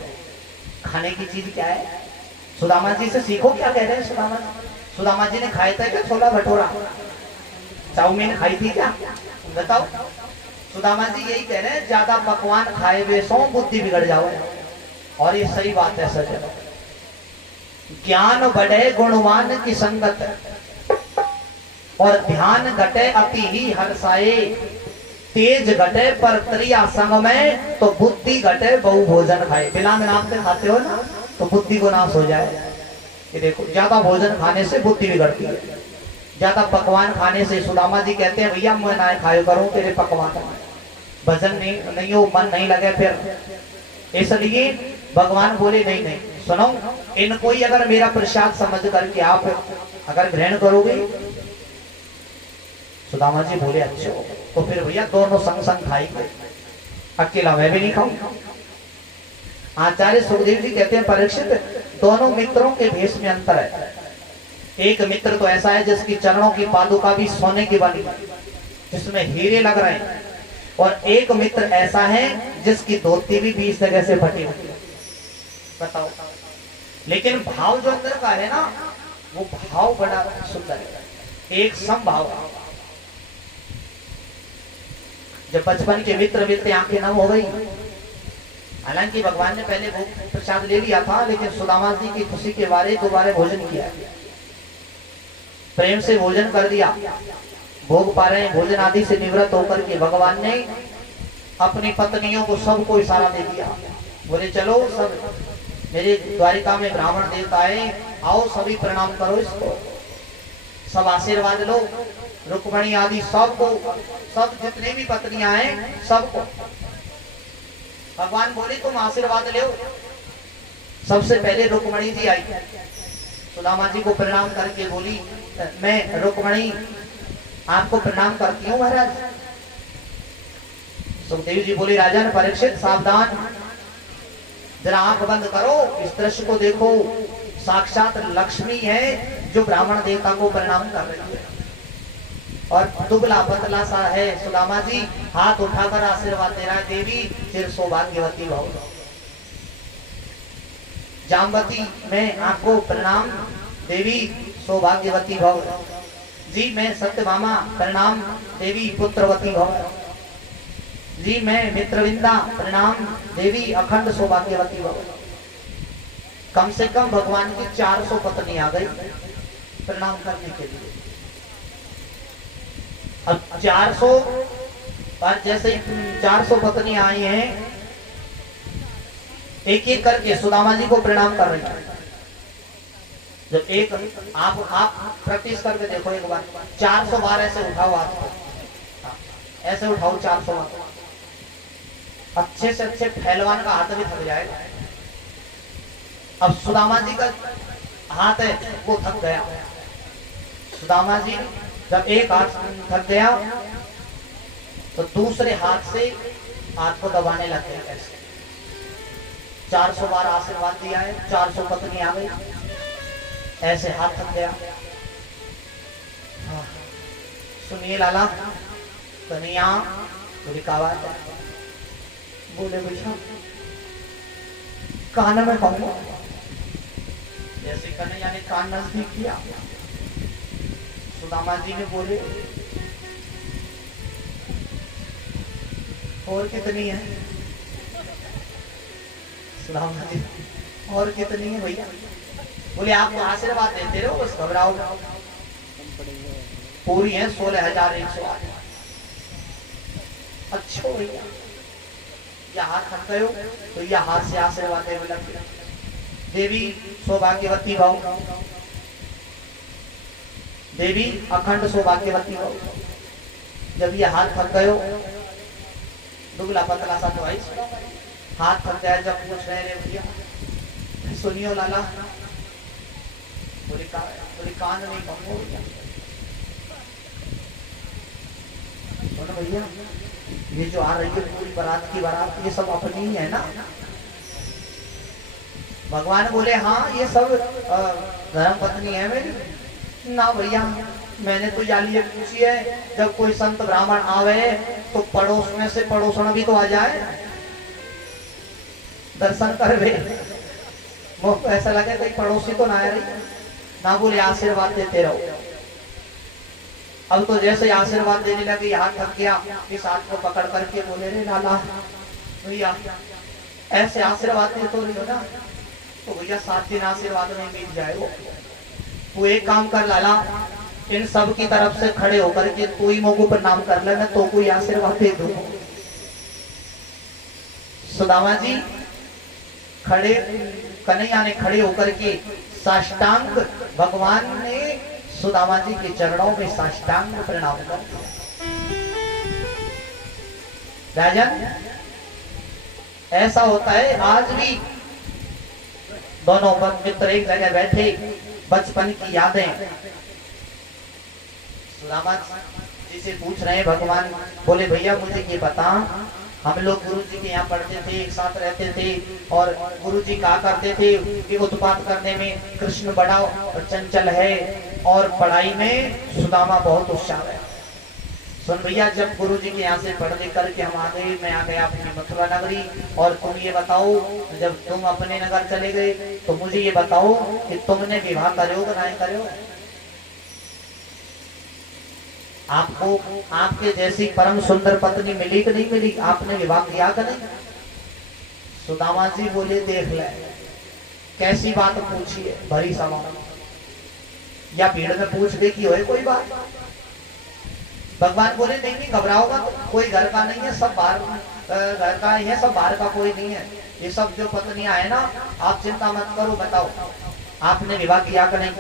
खाने की चीज क्या है, सुदामा जी से सीखो, क्या कह रहे हैं सुदामा जी ने खाया था क्या छोला भटूरा, चाउमीन खाई थी क्या, बताओ। सुदामा जी यही कह रहे हैं, ज्यादा पकवान खाए हुए सो बुद्धि बिगड़ जाओ। और ये सही बात है सच। ज्ञान बढ़े गुणवान की संगत, और ध्यान घटे अति ही हर्षाए, तेज घटे पर त्रिया संग में, तो बुद्धि घटे बहु भोजन खाए। बिना नाम से खाते हो ना तो बुद्धि को नाश हो जाए। ये देखो, ज्यादा भोजन खाने से बुद्धि बिगड़ती है, ज्यादा पकवान खाने से। सुदामा जी कहते हैं भैया मैं ना खाया करूं तेरे पकवान, भजन नहीं हो, मन नहीं लगे फिर। इसलिए भगवान बोले नहीं नहीं सुनो, इनको ही अगर मेरा प्रसाद समझ करके आप अगर ग्रहण करोगे। सुदामा जी बोले अच्छा, तो फिर भैया दोनों संग संग खाएंगे, अकेला मैं भी नहीं खाऊंगा। आचार्य सुखदेव जी कहते हैं परीक्षित, दोनों मित्रों के भेष में अंतर है। एक मित्र तो ऐसा है जिसकी चरणों की पादुका भी सोने की बनी, जिसमें हीरे लग रहे हैं, और एक मित्र ऐसा है जिसकी धोती भी 20 जगह से फटी हुई है। बताओ, लेकिन भाव जो अंदर का है ना, वो भाव बड़ा सुंदर है, एक समभाव। जब बचपन के मित्र मिलते आंखें नम हो गई, हालांकि भगवान ने पहले भोग प्रसाद ले लिया था, लेकिन सुदामा जी की खुशी के बारे दोबारा भोजन किया, प्रेम से भोजन कर दिया, भोग पा रहे हैं। भोजन आदि से निवृत्त होकर के भगवान ने अपनी पत्नियों को सबको इशारा दे दिया, बोले चलो सब मेरे द्वारिका में ब्राह्मण देवता है, आओ सभी प्रणाम करो इसको, सब आशीर्वाद लो, रुक्मणी आदि सबको, सब जितने भी पत्नियां हैं सबको। भगवान बोले तुम आशीर्वाद लो। सबसे पहले रुक्मणी जी आई, सुदामा जी को प्रणाम करके बोली, मैं रुक्मणी आपको प्रणाम करती हूँ महाराज। सुखदेव जी बोले राजन परीक्षित सावधान, जरा आंख बंद करो, इस दृश्य को देखो, साक्षात लक्ष्मी है जो ब्राह्मण देवता को प्रणाम कर रही है, और दुबला पतला सा है सुदामा जी, हाथ उठाकर आशीर्वाद दे रहा है, देवी चिर सौभाग्यवती भव। जामवती मैं आपको प्रणाम, देवी सौभाग्यवती भव। जी मैं सत्यभामा प्रणाम, देवी पुत्रवती भव। जी मैं मित्रविंदा प्रणाम, देवी अखंड सौभाग्यवती भव। कम से कम भगवान की 400 पत्नी आ गई प्रणाम करने के लिए। अब 400 पर जैसे 400 पत्नी आई हैं, एक एक करके सुदामा जी को प्रणाम कर रही हैं। जब एक आप प्रैक्टिस करके देखो एक बार, 400 बार ऐसे उठाओ हाथ को, ऐसे उठाओ 400 बार, अच्छे से अच्छे पहलवान का हाथ भी थक जाएगा। अब सुदामा जी का हाथ है वो थक गया। सुदामा जी जब एक हाथ थक गया तो दूसरे हाथ से हाथ को दबाने लग गए। कैसे 400 बार आशीर्वाद दिया है, 400 पत्नी आ गई, ऐसे हाथ थक गया। सुनिए लाला कन्हैया, बोली का बात है? बोले भैया कान में कहूंगा। जैसे कन्हैया ने कान नजदीक किया, सुदामा जी ने बोले और कितनी है? सुदामा जी और कितनी है भैया? बोले आप तो आशीर्वाद देते रहो, बस घबराओ। पूरी है 16,108। अच्छा भैया, या हाथ थक गए हो तो यह हाथ से आशीर्वाद दे लग। देवी सौभाग्यवती भाव, देवी अखंड सौभाग्यवती भाव। जब ये हाथ थक गए हो, दुबला पतला सा तो भाई हाथ थक जाए, जब पूछ रहे रे भैया सुनियो लाला, बोले कान नहीं कहूँ भैया, ये जो आ रही है पूरी बारात की बारात, ये सब अपनी ही है ना? भगवान बोले हाँ ये सब धर्म पत्नी है मेरी। ना भैया, मैंने तो जाली ये पूछी है, जब कोई संत ब्राह्मण आवे तो पड़ोस में से पड़ोसन भी तो आ जाए, दर्शन कर वे। वो ऐसा लगे कहीं पड़ोसी तो ना आ रही। ना बोले आशीर्वाद देते रहो। अब तो जैसे आशीर्वाद देने लगे, हाथ थक गया, इस हाथ को पकड़ करके बोले रे लाला भैया ऐसे आशीर्वाद दे तो नहीं हो ना? तो भैया 7 दिन आशीर्वाद में बीत जाए। वो एक काम कर लाला, इन सब की तरफ से खड़े होकर के तू ही मोगू पर नाम कर ले, मैं तो कोई आशीर्वाद दे दूं। सुदामा जी खड़े, कन्हैया ने खड़े होकर के साष्टांग, भगवान ने सुदामा जी के चरणों में साष्टांग प्रणाम कर। राजन ऐसा होता है, आज भी दोनों मित्र एक जगह बैठे, बचपन की यादें। सुदामा जी से पूछ रहे हैं भगवान, बोले भैया मुझे ये बता, हम लोग गुरु जी के यहाँ पढ़ते थे, एक साथ रहते थे, और गुरु जी कहा करते थे कि उत्पात करने में कृष्ण बड़ा और चंचल है, और पढ़ाई में सुदामा बहुत होशियार है। सुन भैया, जब गुरु जी के यहाँ से पढ़ लिख करके हम आ गए, मैं आ गया अपनी मथुरा नगरी, और तुम ये बताओ जब तुम अपने नगर चले गए तो मुझे ये बताओ कि तुमने विवाह करे हो कि नहीं करे हो? आपको आपके जैसी परम सुंदर पत्नी मिली कि नहीं मिली? आपने विवाह किया कि नहीं? सुदामा जी बोले देख ले, कैसी बात पूछी है, भरी सभा या भीड़ में पूछ दे कि होए कोई बात? भगवान बोले नहीं नहीं घबराओ मत, कोई घर का नहीं है, सब बाहर घर का ही है, सब बाहर का कोई नहीं है। ये सब जो पत्नियां है ना, आप चिंता मत करो, बताओ आपने विवाह किया कि नहीं?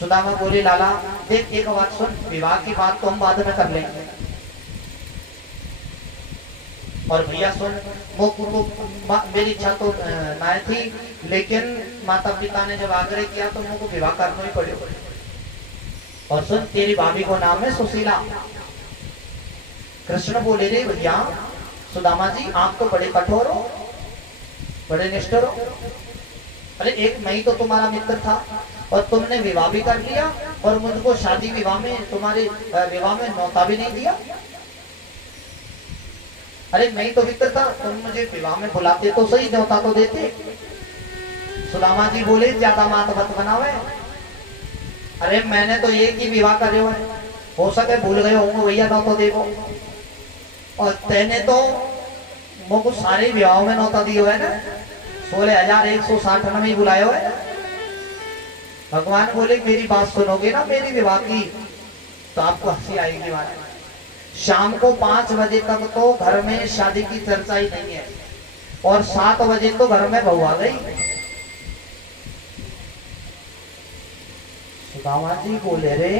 सुदामा बोले लाला देख एक बात सुन, विवाह की बात तो हम बाद में कर लेंगे, और भैया सुन, वो मेरी इच्छा तो ना थी, लेकिन माता पिता ने जब आग्रह किया तो मुझको विवाह करना ही पड़ेगा। और सुन, तेरी भाभी को नाम है सुशीला। कृष्ण बोले रे भैया सुदामा जी आप तो बड़े कठोर हो, बड़े निष्ठुर हो। अरे एक मैं ही तो तुम्हारा मित्र था, और तुमने विवाह भी कर लिया, और मुझको शादी विवाह में, तुम्हारे विवाह में न्योता भी नहीं दिया। अरे मैं ही तो मित्र था, तुम मुझे विवाह में बुलाते तो सही, न्योता तो देते। सुदामा जी बोले ज्यादा मात मत बनावे। अरे मैंने तो एक ही विवाह करे हो सके भूल गए होंगे भैया, न्योता देखो, और तेने तो मुझको सारे विवाहों में न्योता दिए है ना, 16,160 में ही बुलाए हुए। भगवान बोले मेरी बात सुनोगे ना मेरी विवाह की, तो आपको हंसी आएगी। महाराज शाम को 5 बजे तक तो घर में शादी की चर्चा ही नहीं है, और 7 बजे तो घर में बहू आ गई। सुदामा जी बोले रे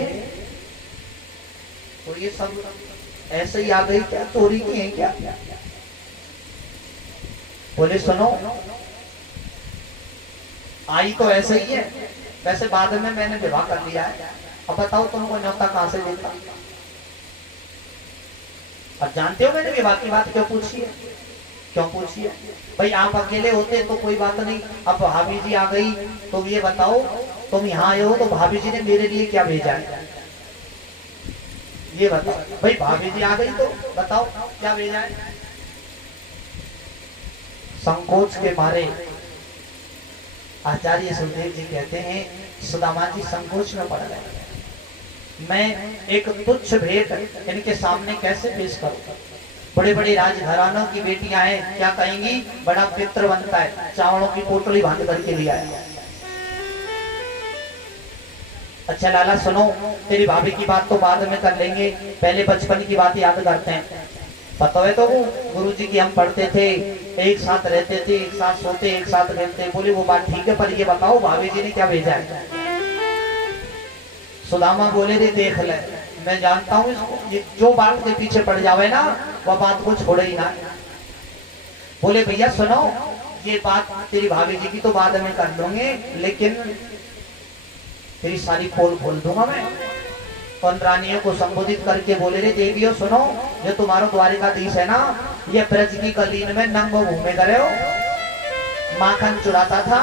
तो ये सब ऐसे ही आ गई क्या, चोरी की है क्या? बोले सुनो, आई तो ऐसे ही है, वैसे बाद में मैंने विवाह कर लिया है, अब बताओ तुमको न्योता कहां से देता? अब जानते हो मैंने विवाह की बात क्यों पूछी है? क्यों पूछी है भाई? आप अकेले होते तो कोई बात नहीं, अब भाभी जी आ गई तो ये बताओ, तुम यहाँ आए हो तो भाभी जी ने मेरे लिए क्या भेजा है? ये बताओ भाई, भाभी जी आ गई तो बताओ क्या भेजा है? संकोच के मारे आचार्य सुखदेव जी कहते हैं सुदामा जी संकोच में पड़ गए। मैं एक तुच्छ भेंट इनके सामने कैसे पेश करूं? बड़े बड़े राजघरानों की बेटियां हैं, क्या कहेंगी? बड़ा पित्र बनता है, चावलों की पोटली बांध करके लिया है। अच्छा लाला सुनो, तेरी भाभी की बात तो बाद में कर लेंगे, पहले बचपन की बात याद करते हैं। पता है तो गुरुजी की हम पढ़ते थे, एक साथ रहते थे, एक साथ सोते, एक साथ खेलते। बोले वो बात ठीक है, पर ये बताओ भाभी जी ने क्या भेजा है? सुदामा बोले रे देख ले, मैं जानता हूँ इसको, ये जो बात के पीछे पड़ जावे ना वह बात को छोड़े ही ना। बोले भैया सुनो, ये बात तेरी भाभी जी की तो बाद में कर लूंगे, लेकिन तेरी सारी पोल खोल दूंगा मैं। उन रानियों को संबोधित करके बोले रे देवियों सुनो, जो तुम्हारा द्वारिकाधीश है ना, ये ब्रज की कलीन में नंगो घूमे करे हो, माखन चुराता था,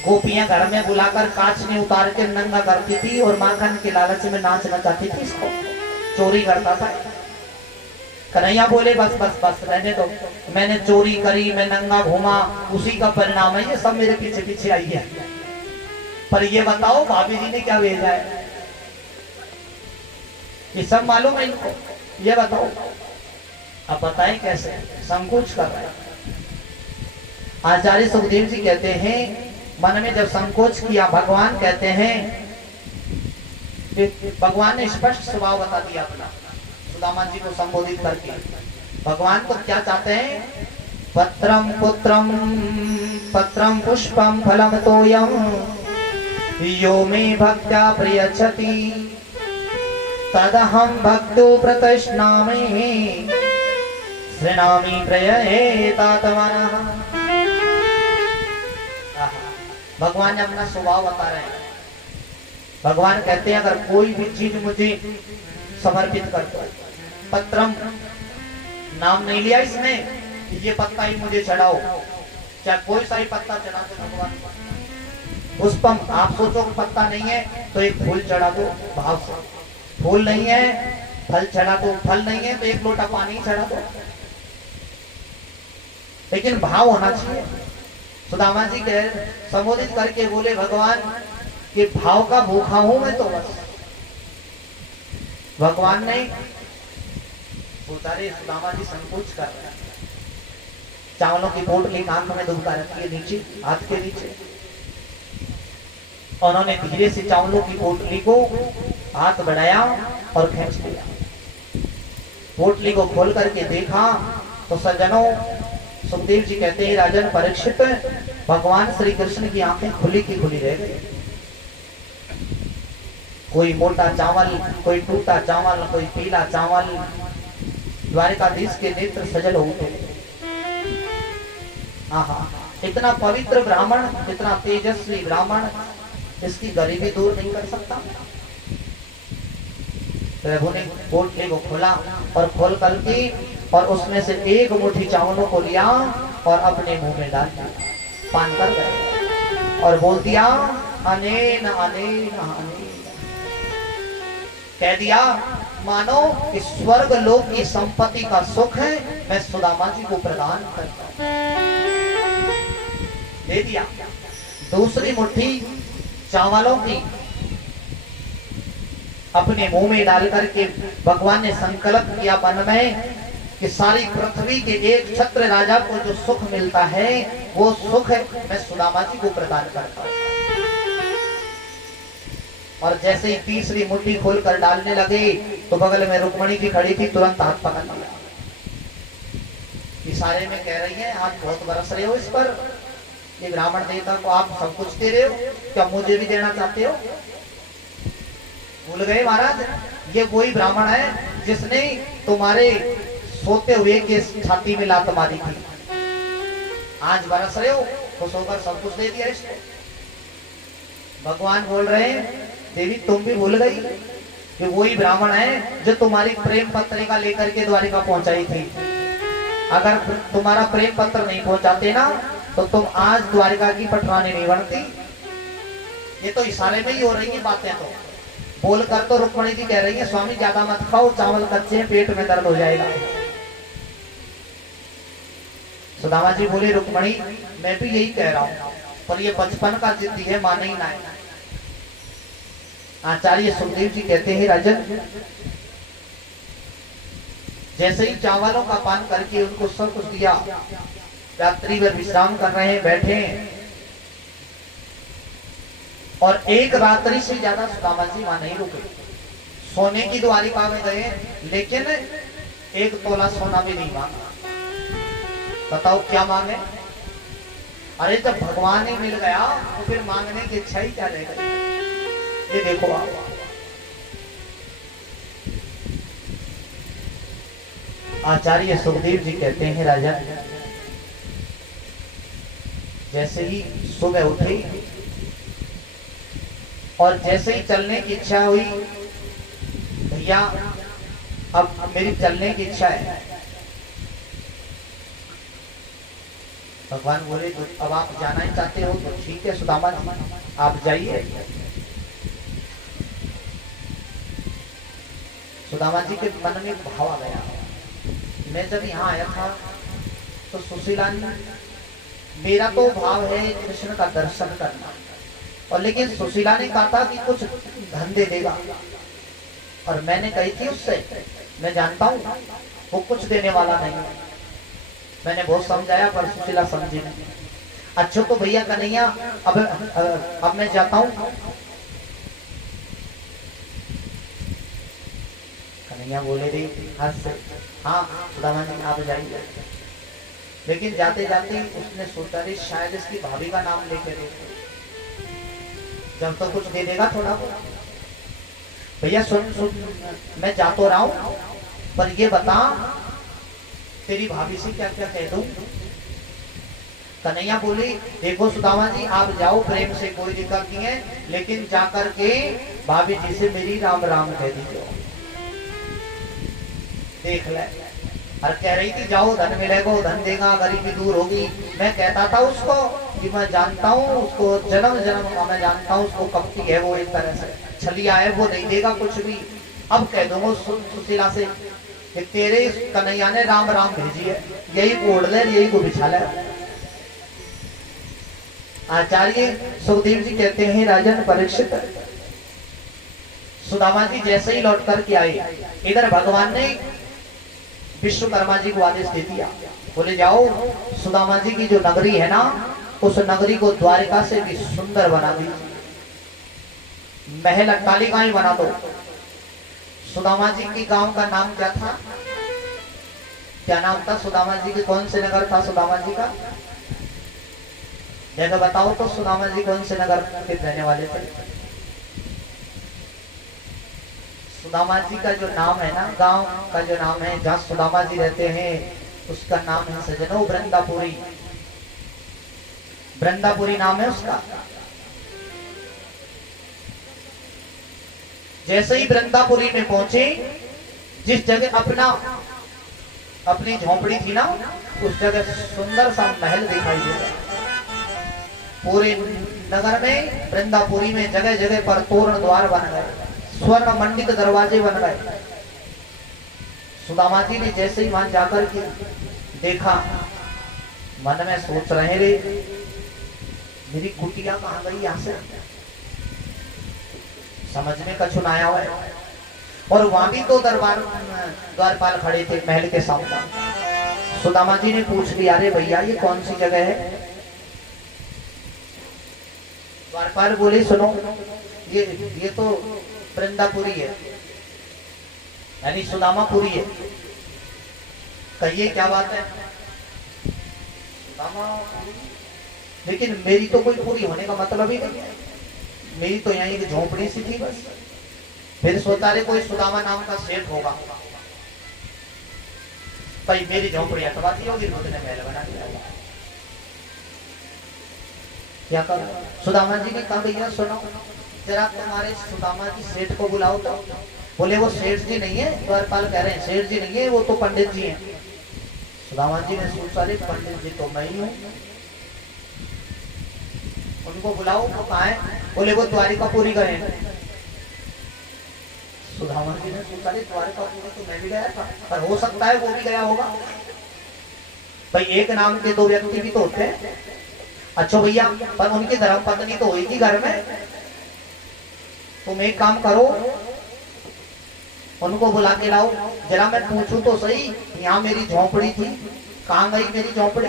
गोपियां घर में बुलाकर कांच में उतार के नंगा करती थी और माखन के लालच में नाचना चाहती थी, इसको चोरी करता था। कन्हैया बोले बस बस बस रहने दो, मैंने चोरी करी, मैं नंगा घूमा, उसी का परिणाम है ये सब मेरे पीछे पीछे आई है। पर ये बताओ भाभी जी ने क्या भेजा है? ये सब मालूम है इनको, ये बताओ। अब बताएं कैसे, संकोच कर रहे हैं। आचार्य सुखदेव जी कहते हैं मन में जब संकोच किया, भगवान कहते हैं, भगवान ने स्पष्ट स्वभाव बता दिया अपना सुदामा जी को संबोधित करके। भगवान तो क्या चाहते हैं? पत्रम पुत्रम पत्रम पुष्पम फलम तोयम यो मे भक्त्या प्रयच्छति तदहं भक्तो प्रतश्नामि श्रीणामि प्रयेतात्मनः। भगवान ने अपना स्वभाव बता रहे हैं। भगवान कहते हैं अगर कोई भी चीज मुझे समर्पित कर दो, पत्रम नाम नहीं लिया इसने, ये पत्ता ही मुझे चढ़ाओ, चाहे कोई सा ही पत्ता चढ़ा दो भगवान। पुष्पम, आप सोचो पत्ता नहीं है तो एक फूल चढ़ा दो भाव से, फूल नहीं है फल चढ़ा दो, फल नहीं है तो एक लोटा पानी चढ़ा दो, लेकिन भाव होना चाहिए। सुदामा जी के संबोधित करके बोले भगवान के भाव का भूखा हूं मैं तो बस। भगवान ने उतारे, सुदामा जी संकोच कर रहे हैं, चावलों की पोटली नाक में दुबका रखी है नीचे, हाथ के नीचे। उन्होंने धीरे से चावलों की पोटली को हाथ बढ़ाया और खींच लिया। पोटली को खोल करके देखा तो सज्जनों, सुखदेव जी कहते हैं राजन परीक्षित, भगवान श्री कृष्ण की आंखें खुली की खुली रह गई। कोई मोटा चावल, कोई टूटा चावल, कोई पीला चावल, द्वारिकाधीश के नेत्र सजल हो उठे। आहा, इतना पवित्र ब्राह्मण, इतना तेजस्वी ब्राह्मण, इसकी गरीबी दूर नहीं कर सकता। प्रभु ने पोटली को खोला और खोल करके और उसमें से एक मुट्ठी चावलों को लिया और अपने मुंह में डाल दिया, पान कर गए और बोल दिया अनेन अनेन अनेन। कह दिया मानो कि स्वर्ग लोक की संपत्ति का सुख है मैं सुदामा जी को प्रदान करता हूं। दे दिया। दूसरी मुट्ठी चावलों की अपने मुंह में डाल करके भगवान ने संकल्प किया मन में कि सारी पृथ्वी के एक छत्र राजा को जो सुख मिलता है वो सुख मैं सुदामा जी को प्रदान करता हूं। और जैसे ही तीसरी मुट्ठी खोलकर डालने लगे तो बगल में रुक्मणी जी खड़ी थी, तुरंत हाथ पकड़ लिया। इशारे में कह रही है आप बहुत बरस रहे हो इस पर, ये ब्राह्मण देवता को आप सब कुछ दे रहे हो, क्या मुझे भी देना चाहते हो? भूल गए महाराज, ये वही ब्राह्मण है जिसने तुम्हारे सोते हुए के छाती में लात मारी थी। आज बरस रहे हो, खुश होकर सब कुछ दे दिया इसको। भगवान बोल रहे हैं देवी तुम भी भूल गई कि वही ब्राह्मण है जो तुम्हारी प्रेम पत्रिका लेकर के द्वारिका पहुंचाई थी। अगर तुम्हारा प्रेम पत्र नहीं पहुंचाते ना तो तुम आज द्वारिका की पटरानी नहीं बनती। ये तो इशारे में ही हो रही है बातें। तो बोलकर तो रुक्मणी जी कह रही है स्वामी ज्यादा मत खाओ, चावल कच्चे हैं, पेट में दर्द हो जाएगा। सुदामा जी बोले रुक्मणी मैं भी यही कह रहा हूं, पर ये बचपन का जिद्दी है, माने ही ना है। आचार्य सुखदेव जी कहते हैं राजन, जैसे ही चावलों का पान करके उनको सब कुछ दिया, रात्रि भर विश्राम कर रहे हैं, बैठे हैं, और एक रात्रि से ज्यादा सुदामा जी वहां नहीं रुके। सोने की द्वारिका में गए, लेकिन 1 तोला सोना भी नहीं मांगा। बताओ क्या मांगे? अरे जब भगवान ही मिल गया तो फिर मांगने की इच्छा ही क्या रह गई। ये देखो आप, आचार्य सुखदेव जी कहते हैं, राजा जैसे ही सुबह उठी और जैसे ही चलने की इच्छा हुई, भैया अब मेरी चलने की इच्छा है। भगवान बोले तो अब आप जाना ही चाहते हो तो ठीक है सुदामा जी, आप जाइए। सुदामा जी के मन में भाव आ गया, मैं जब यहाँ आया था तो सुशीला ने, मेरा तो भाव है कृष्ण का दर्शन करना, और लेकिन सुशीला ने कहा था कि कुछ धन दे देगा, और मैंने कही थी उससे, मैं जानता हूँ वो कुछ देने वाला नहीं है। मैंने बहुत समझाया पर सुशीला समझी नहीं। अच्छा तो भैया कन्हैया अब मैं जाता हूँ। कन्हैया बोले रे हंस से, हाँ सुदामा जी आप जाइए। लेकिन जाते जाते उसने सोचा रे शायद इसकी भाभी का नाम लेके दे, जब तो कुछ दे देगा थोड़ा बहुत। भैया सुन मैं जा तो रहा हूं, पर ये बता तेरी भाभी से क्या क्या कह दूं। कन्हैया बोली देखो सुदामा जी आप जाओ, प्रेम से कोई दिक्कत नहीं है, लेकिन जाकर के भाभी जी से मेरी राम राम कह दीजिए। देख ले, और कह रही थी जाओ धन मिलेगा, धन देगा, गरीबी दूर होगी। मैं कहता था उसको कि मैं जानता हूँ उसको, जन्म जन्म का मैं जानता हूँ उसको, कपटी है वो, एक तरह से छलिया है वो, नहीं देगा कुछ भी। अब कह दूंगा सुशीला से कि तेरे कन्हैया ने राम राम भेजी है, यही को ओढ़ ले, यही को बिछा ले। आचार्य सुखदेव जी कहते हैं, राजन परीक्षित सुदामा जी जैसे ही लौट करके आए, इधर भगवान ने विश्वकर्मा जी को आदेश दे दिया, बोले जाओ सुदामा जी की जो नगरी है ना, उस नगरी को द्वारिका से भी सुंदर बना दीजिए, महल अट्टालिकाएं बना दो। सुदामा जी की गांव का नाम क्या था? क्या नाम था सुदामा जी के? कौन से नगर था सुदामा जी का? जगह बताओ तो, सुदामा जी कौन से नगर के रहने वाले थे? सुदामा जी का जो नाम है ना, गांव का जो नाम है जहाँ सुदामा जी रहते हैं, उसका नाम है सजनो वृंदापुरी। वृंदापुरी नाम है उसका। जैसे ही वृंदापुरी में पहुंचे, जिस जगह अपनी झोंपड़ी थी ना, उस जगह सुंदर सा महल दिखाई दे। पूरे नगर में, वृंदापुरी में जगह जगह पर तोरण द्वार बन गए, स्वर्ण मंडित दरवाजे बन गए। सुदामा जी ने जैसे ही वहां जाकर के देखा, मन में सोच रहे रे मेरी कुटिया कहां गई, यहां से समझ में कछु ना आया हुआ है। और वहां भी तो द्वारपाल खड़े थे महल के सामने। सुदामा जी ने पूछ लिया, अरे भैया ये कौन सी जगह है? द्वारपाल बोले सुनो, ये तो वृंदापुरी है, यानी सुदामापुरी है। कहिए क्या बात है? सुदामापुरी, लेकिन मेरी तो कोई पूरी होने का मतलब ही नहीं है, मेरी तो यहाँ एक झोंपड़ी सी थी बस। फिर सोचा रे कोई सुदामा नाम का सेठ होगा, भाई मेरी झोंपड़ी हटवा दी होगी, उसने महल बना दिया होगा। क्या कर? सुदामा जी ने कहा भैया सुनो जरा, तुम्हारे सुदामा जी सेठ को बुलाओ तो। बोले वो सेठ जी नहीं है, द्वारपाल कह रहे हैं सेठ जी नहीं है, वो तो पंडित जी हैं। सुदामा जी ने सोचा रे पंडित जी तो मैं ही हूँ, उनको बुलाओ। वो कहाँ है? बोले वो द्वारिकापुरी गए हैं। सुदामा जी ने सोचा रे द्वारिकापुरी तो मैं भी गया था, पर हो सकता है वो भी गया होगा, भाई एक नाम के 2 व्यक्ति भी तो होते हैं। अच्छा भैया, पर उनकी धर्म पत्नी तो होगी घर में, तुम एक काम करो उनको बुला के लाओ, जरा मैं पूछूं तो सही, यहाँ मेरी झोंपड़ी थी, कहाँ गई मेरी झोंपड़ी?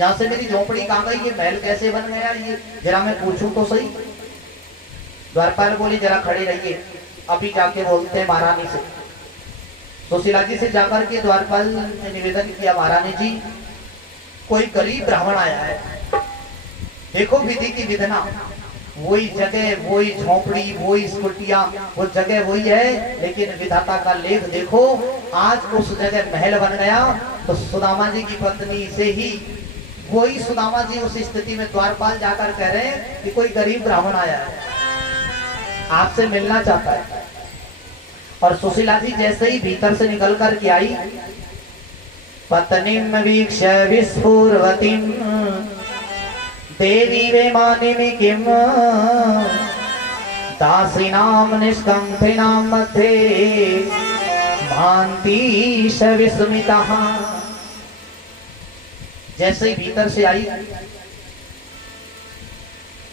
यहाँ से मेरी झोपड़ी कहाँ गई, ये महल कैसे बन गया, ये जरा मैं पूछूं तो सही। द्वारपाल बोली जरा खड़े रहिए, अभी जाके बोलते हैं महारानी से। सुशीला जी से जाकर के द्वारपाल ने निवेदन किया, महारानी जी कोई गरीब ब्राह्मण आया है, देखो विधि की विधना, वही जगह वही झोपड़ी वही स्कुटिया, वो जगह वही है, लेकिन विधाता का लेख देखो, आज उस जगह महल बन गया। तो सुदामा जी की पत्नी से ही वही सुदामा जी उस स्थिति में द्वारपाल जाकर कह रहे हैं कि कोई गरीब ब्राह्मण आया है, आपसे मिलना चाहता है। और सुशीला जी जैसे ही भीतर से निकल कर के आई, पत्नीम वीक्ष्य विस्फुरवतीम देवी वे मानिमि किम दासीनाम निष्कंठिनाम मध्ये भांति विस्मिता। जैसे ही भीतर से आई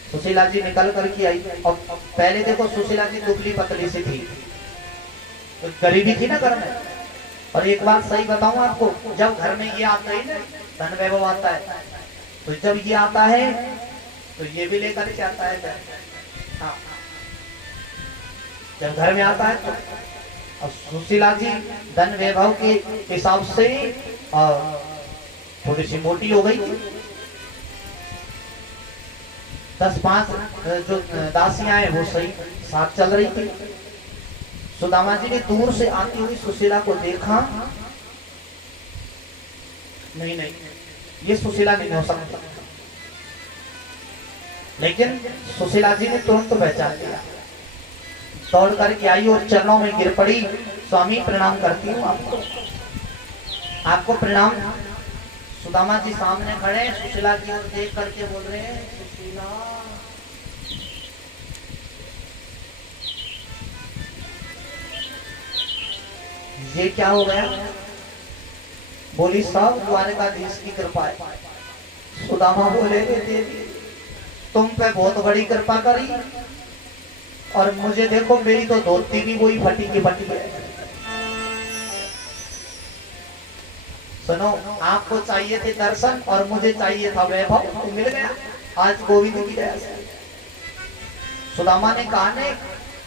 सुशीला जी निकल करके आई, और पहले देखो सुशीला जी दुबली पतली सी थी, तो गरीबी थी ना घर में। और एक बात सही बताऊं आपको, जब घर में ये आता है ना धन वैभव आता है, तो जब ये आता है तो ये भी लेकर के आता है। हाँ, जब घर में आता है तो और सुशीला जी धन वैभव के हिसाब से थोड़ी सी मोटी हो गई। 10-5 जो दासियां हैं वो सही साथ चल रही थी। सुदामा जी ने दूर से आती हुई सुशीला को देखा, नहीं ये सुशीला नहीं हो सकती, लेकिन सुशीला जी ने तुरंत पहचान लिया, दौड़ करके आई और चरणों में गिर पड़ी, स्वामी प्रणाम करती हूँ आपको, आपको प्रणाम। सुदामा जी सामने खड़े, सुशीला जी और देख करके बोल रहे हैं, सुशीला ये क्या हो गया? बोली सब द्वारकाधीश की कृपा है। सुदामा बोले देवी तुम पे बहुत बड़ी कृपा करी, और मुझे देखो मेरी तो धोती भी वही फटी की फटी है। सुनो, आपको चाहिए थे दर्शन और मुझे चाहिए था वैभव, तो मिल गया आज गोविंद की दया से। सुदामा ने कहा ने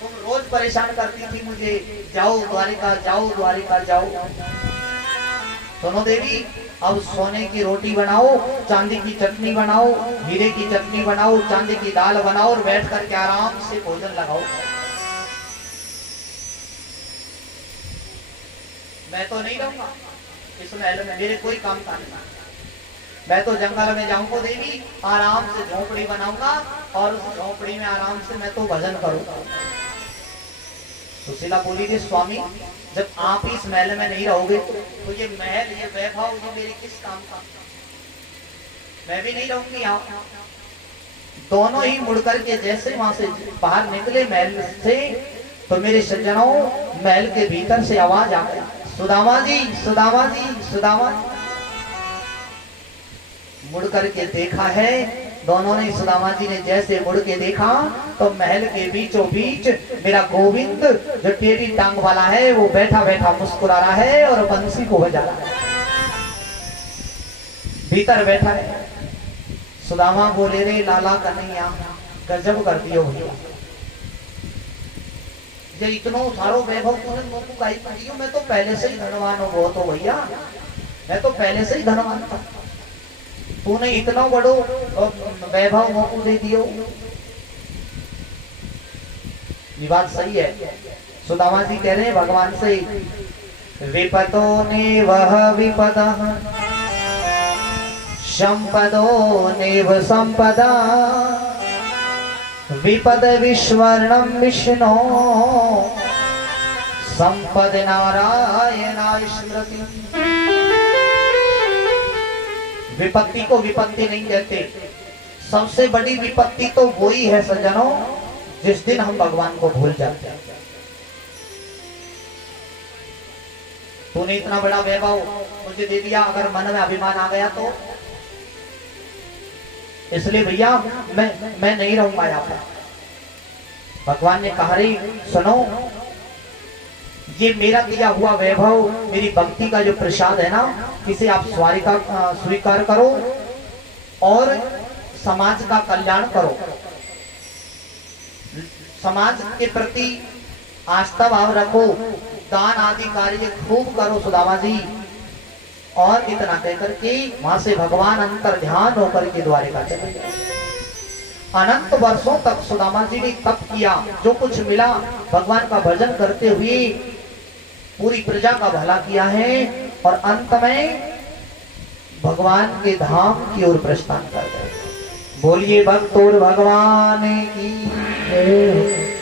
तुम रोज परेशान करती थी मुझे, जाओ द्वारिका जाओ द्वारिका जाओ। सुनो देवी, अब सोने की रोटी बनाओ, चांदी की चटनी बनाओ, हीरे की चटनी बनाओ, चांदी की दाल बनाओ और बैठ करके आराम से भोजन लगाओ। मैं तो नहीं रहूंगा इस महल में, मेरे कोई काम का नहीं, मैं तो जंगल में जाऊंगा देवी, आराम से झोपड़ी बनाऊंगा और उस झोपड़ी में आराम से मैं तो भजन करूंगा। सुशीला बोली थी स्वामी जब आप इस महल में नहीं रहोगे तो ये महल ये वैभव ये मेरे किस काम का, मैं भी नहीं रहूंगी यहाँ। दोनों ही मुड़कर के जैसे वहां से बाहर निकले महल से, तो मेरे सज्जनों महल के भीतर से आवाज आ गई, सुदामा जी सुदामा जी सुदामा। मुड़ करके देखा है, दोनों ने सुदामा जी ने जैसे मुड़ के देखा तो महल के बीचों बीच मेरा गोविंद जो टेढ़ी टांग वाला है वो बैठा बैठा मुस्कुरा रहा है और बंसी को बजा रहा है, भीतर बैठा है। सुदामा बोले रे लाला कन्हैया गजब कर दियो भैया, ये इतना सारो वैभव तूने मुझको काहे दियो, मैं तो पहले से ही धनवान हूँ बहुत हो भैया, मैं तो पहले से ही धनवान था, तूने इतना बड़ो वैभव मोकू दे दियो। ये बात सही है। सुदामा जी कह रहे हैं भगवान से, विपतो ने वह विपदा संपदो नेव संपदा विपद विस्वर्णम विष्णु संपद नारायणा स्मृति। विपत्ति को विपत्ति नहीं कहते, सबसे बड़ी विपत्ति तो वही है सज्जनों जिस दिन हम भगवान को भूल जाते हैं। तूने इतना बड़ा वैभव मुझे दे दिया, अगर मन में अभिमान आ गया तो, इसलिए भैया मैं नहीं रहूंगा यहाँ पर। भगवान ने कहा रे सुनो, ये मेरा दिया हुआ वैभव मेरी भक्ति का जो प्रसाद है ना, इसे आप स्वीकार करो और समाज का कल्याण करो, समाज के प्रति आस्था भाव रखो, दान आदि कार्य खूब करो सुदामा जी। और इतना कहकर के वहां से भगवान अंतर ध्यान होकर के द्वारिका चले गए। अनंत वर्षों तक सुदामा जी ने तप किया, जो कुछ मिला भगवान का भजन करते हुए पूरी प्रजा का भला किया है, और अंत में भगवान के धाम की ओर प्रस्थान कर गए। बोलिए भक्तोर भगवान की जय।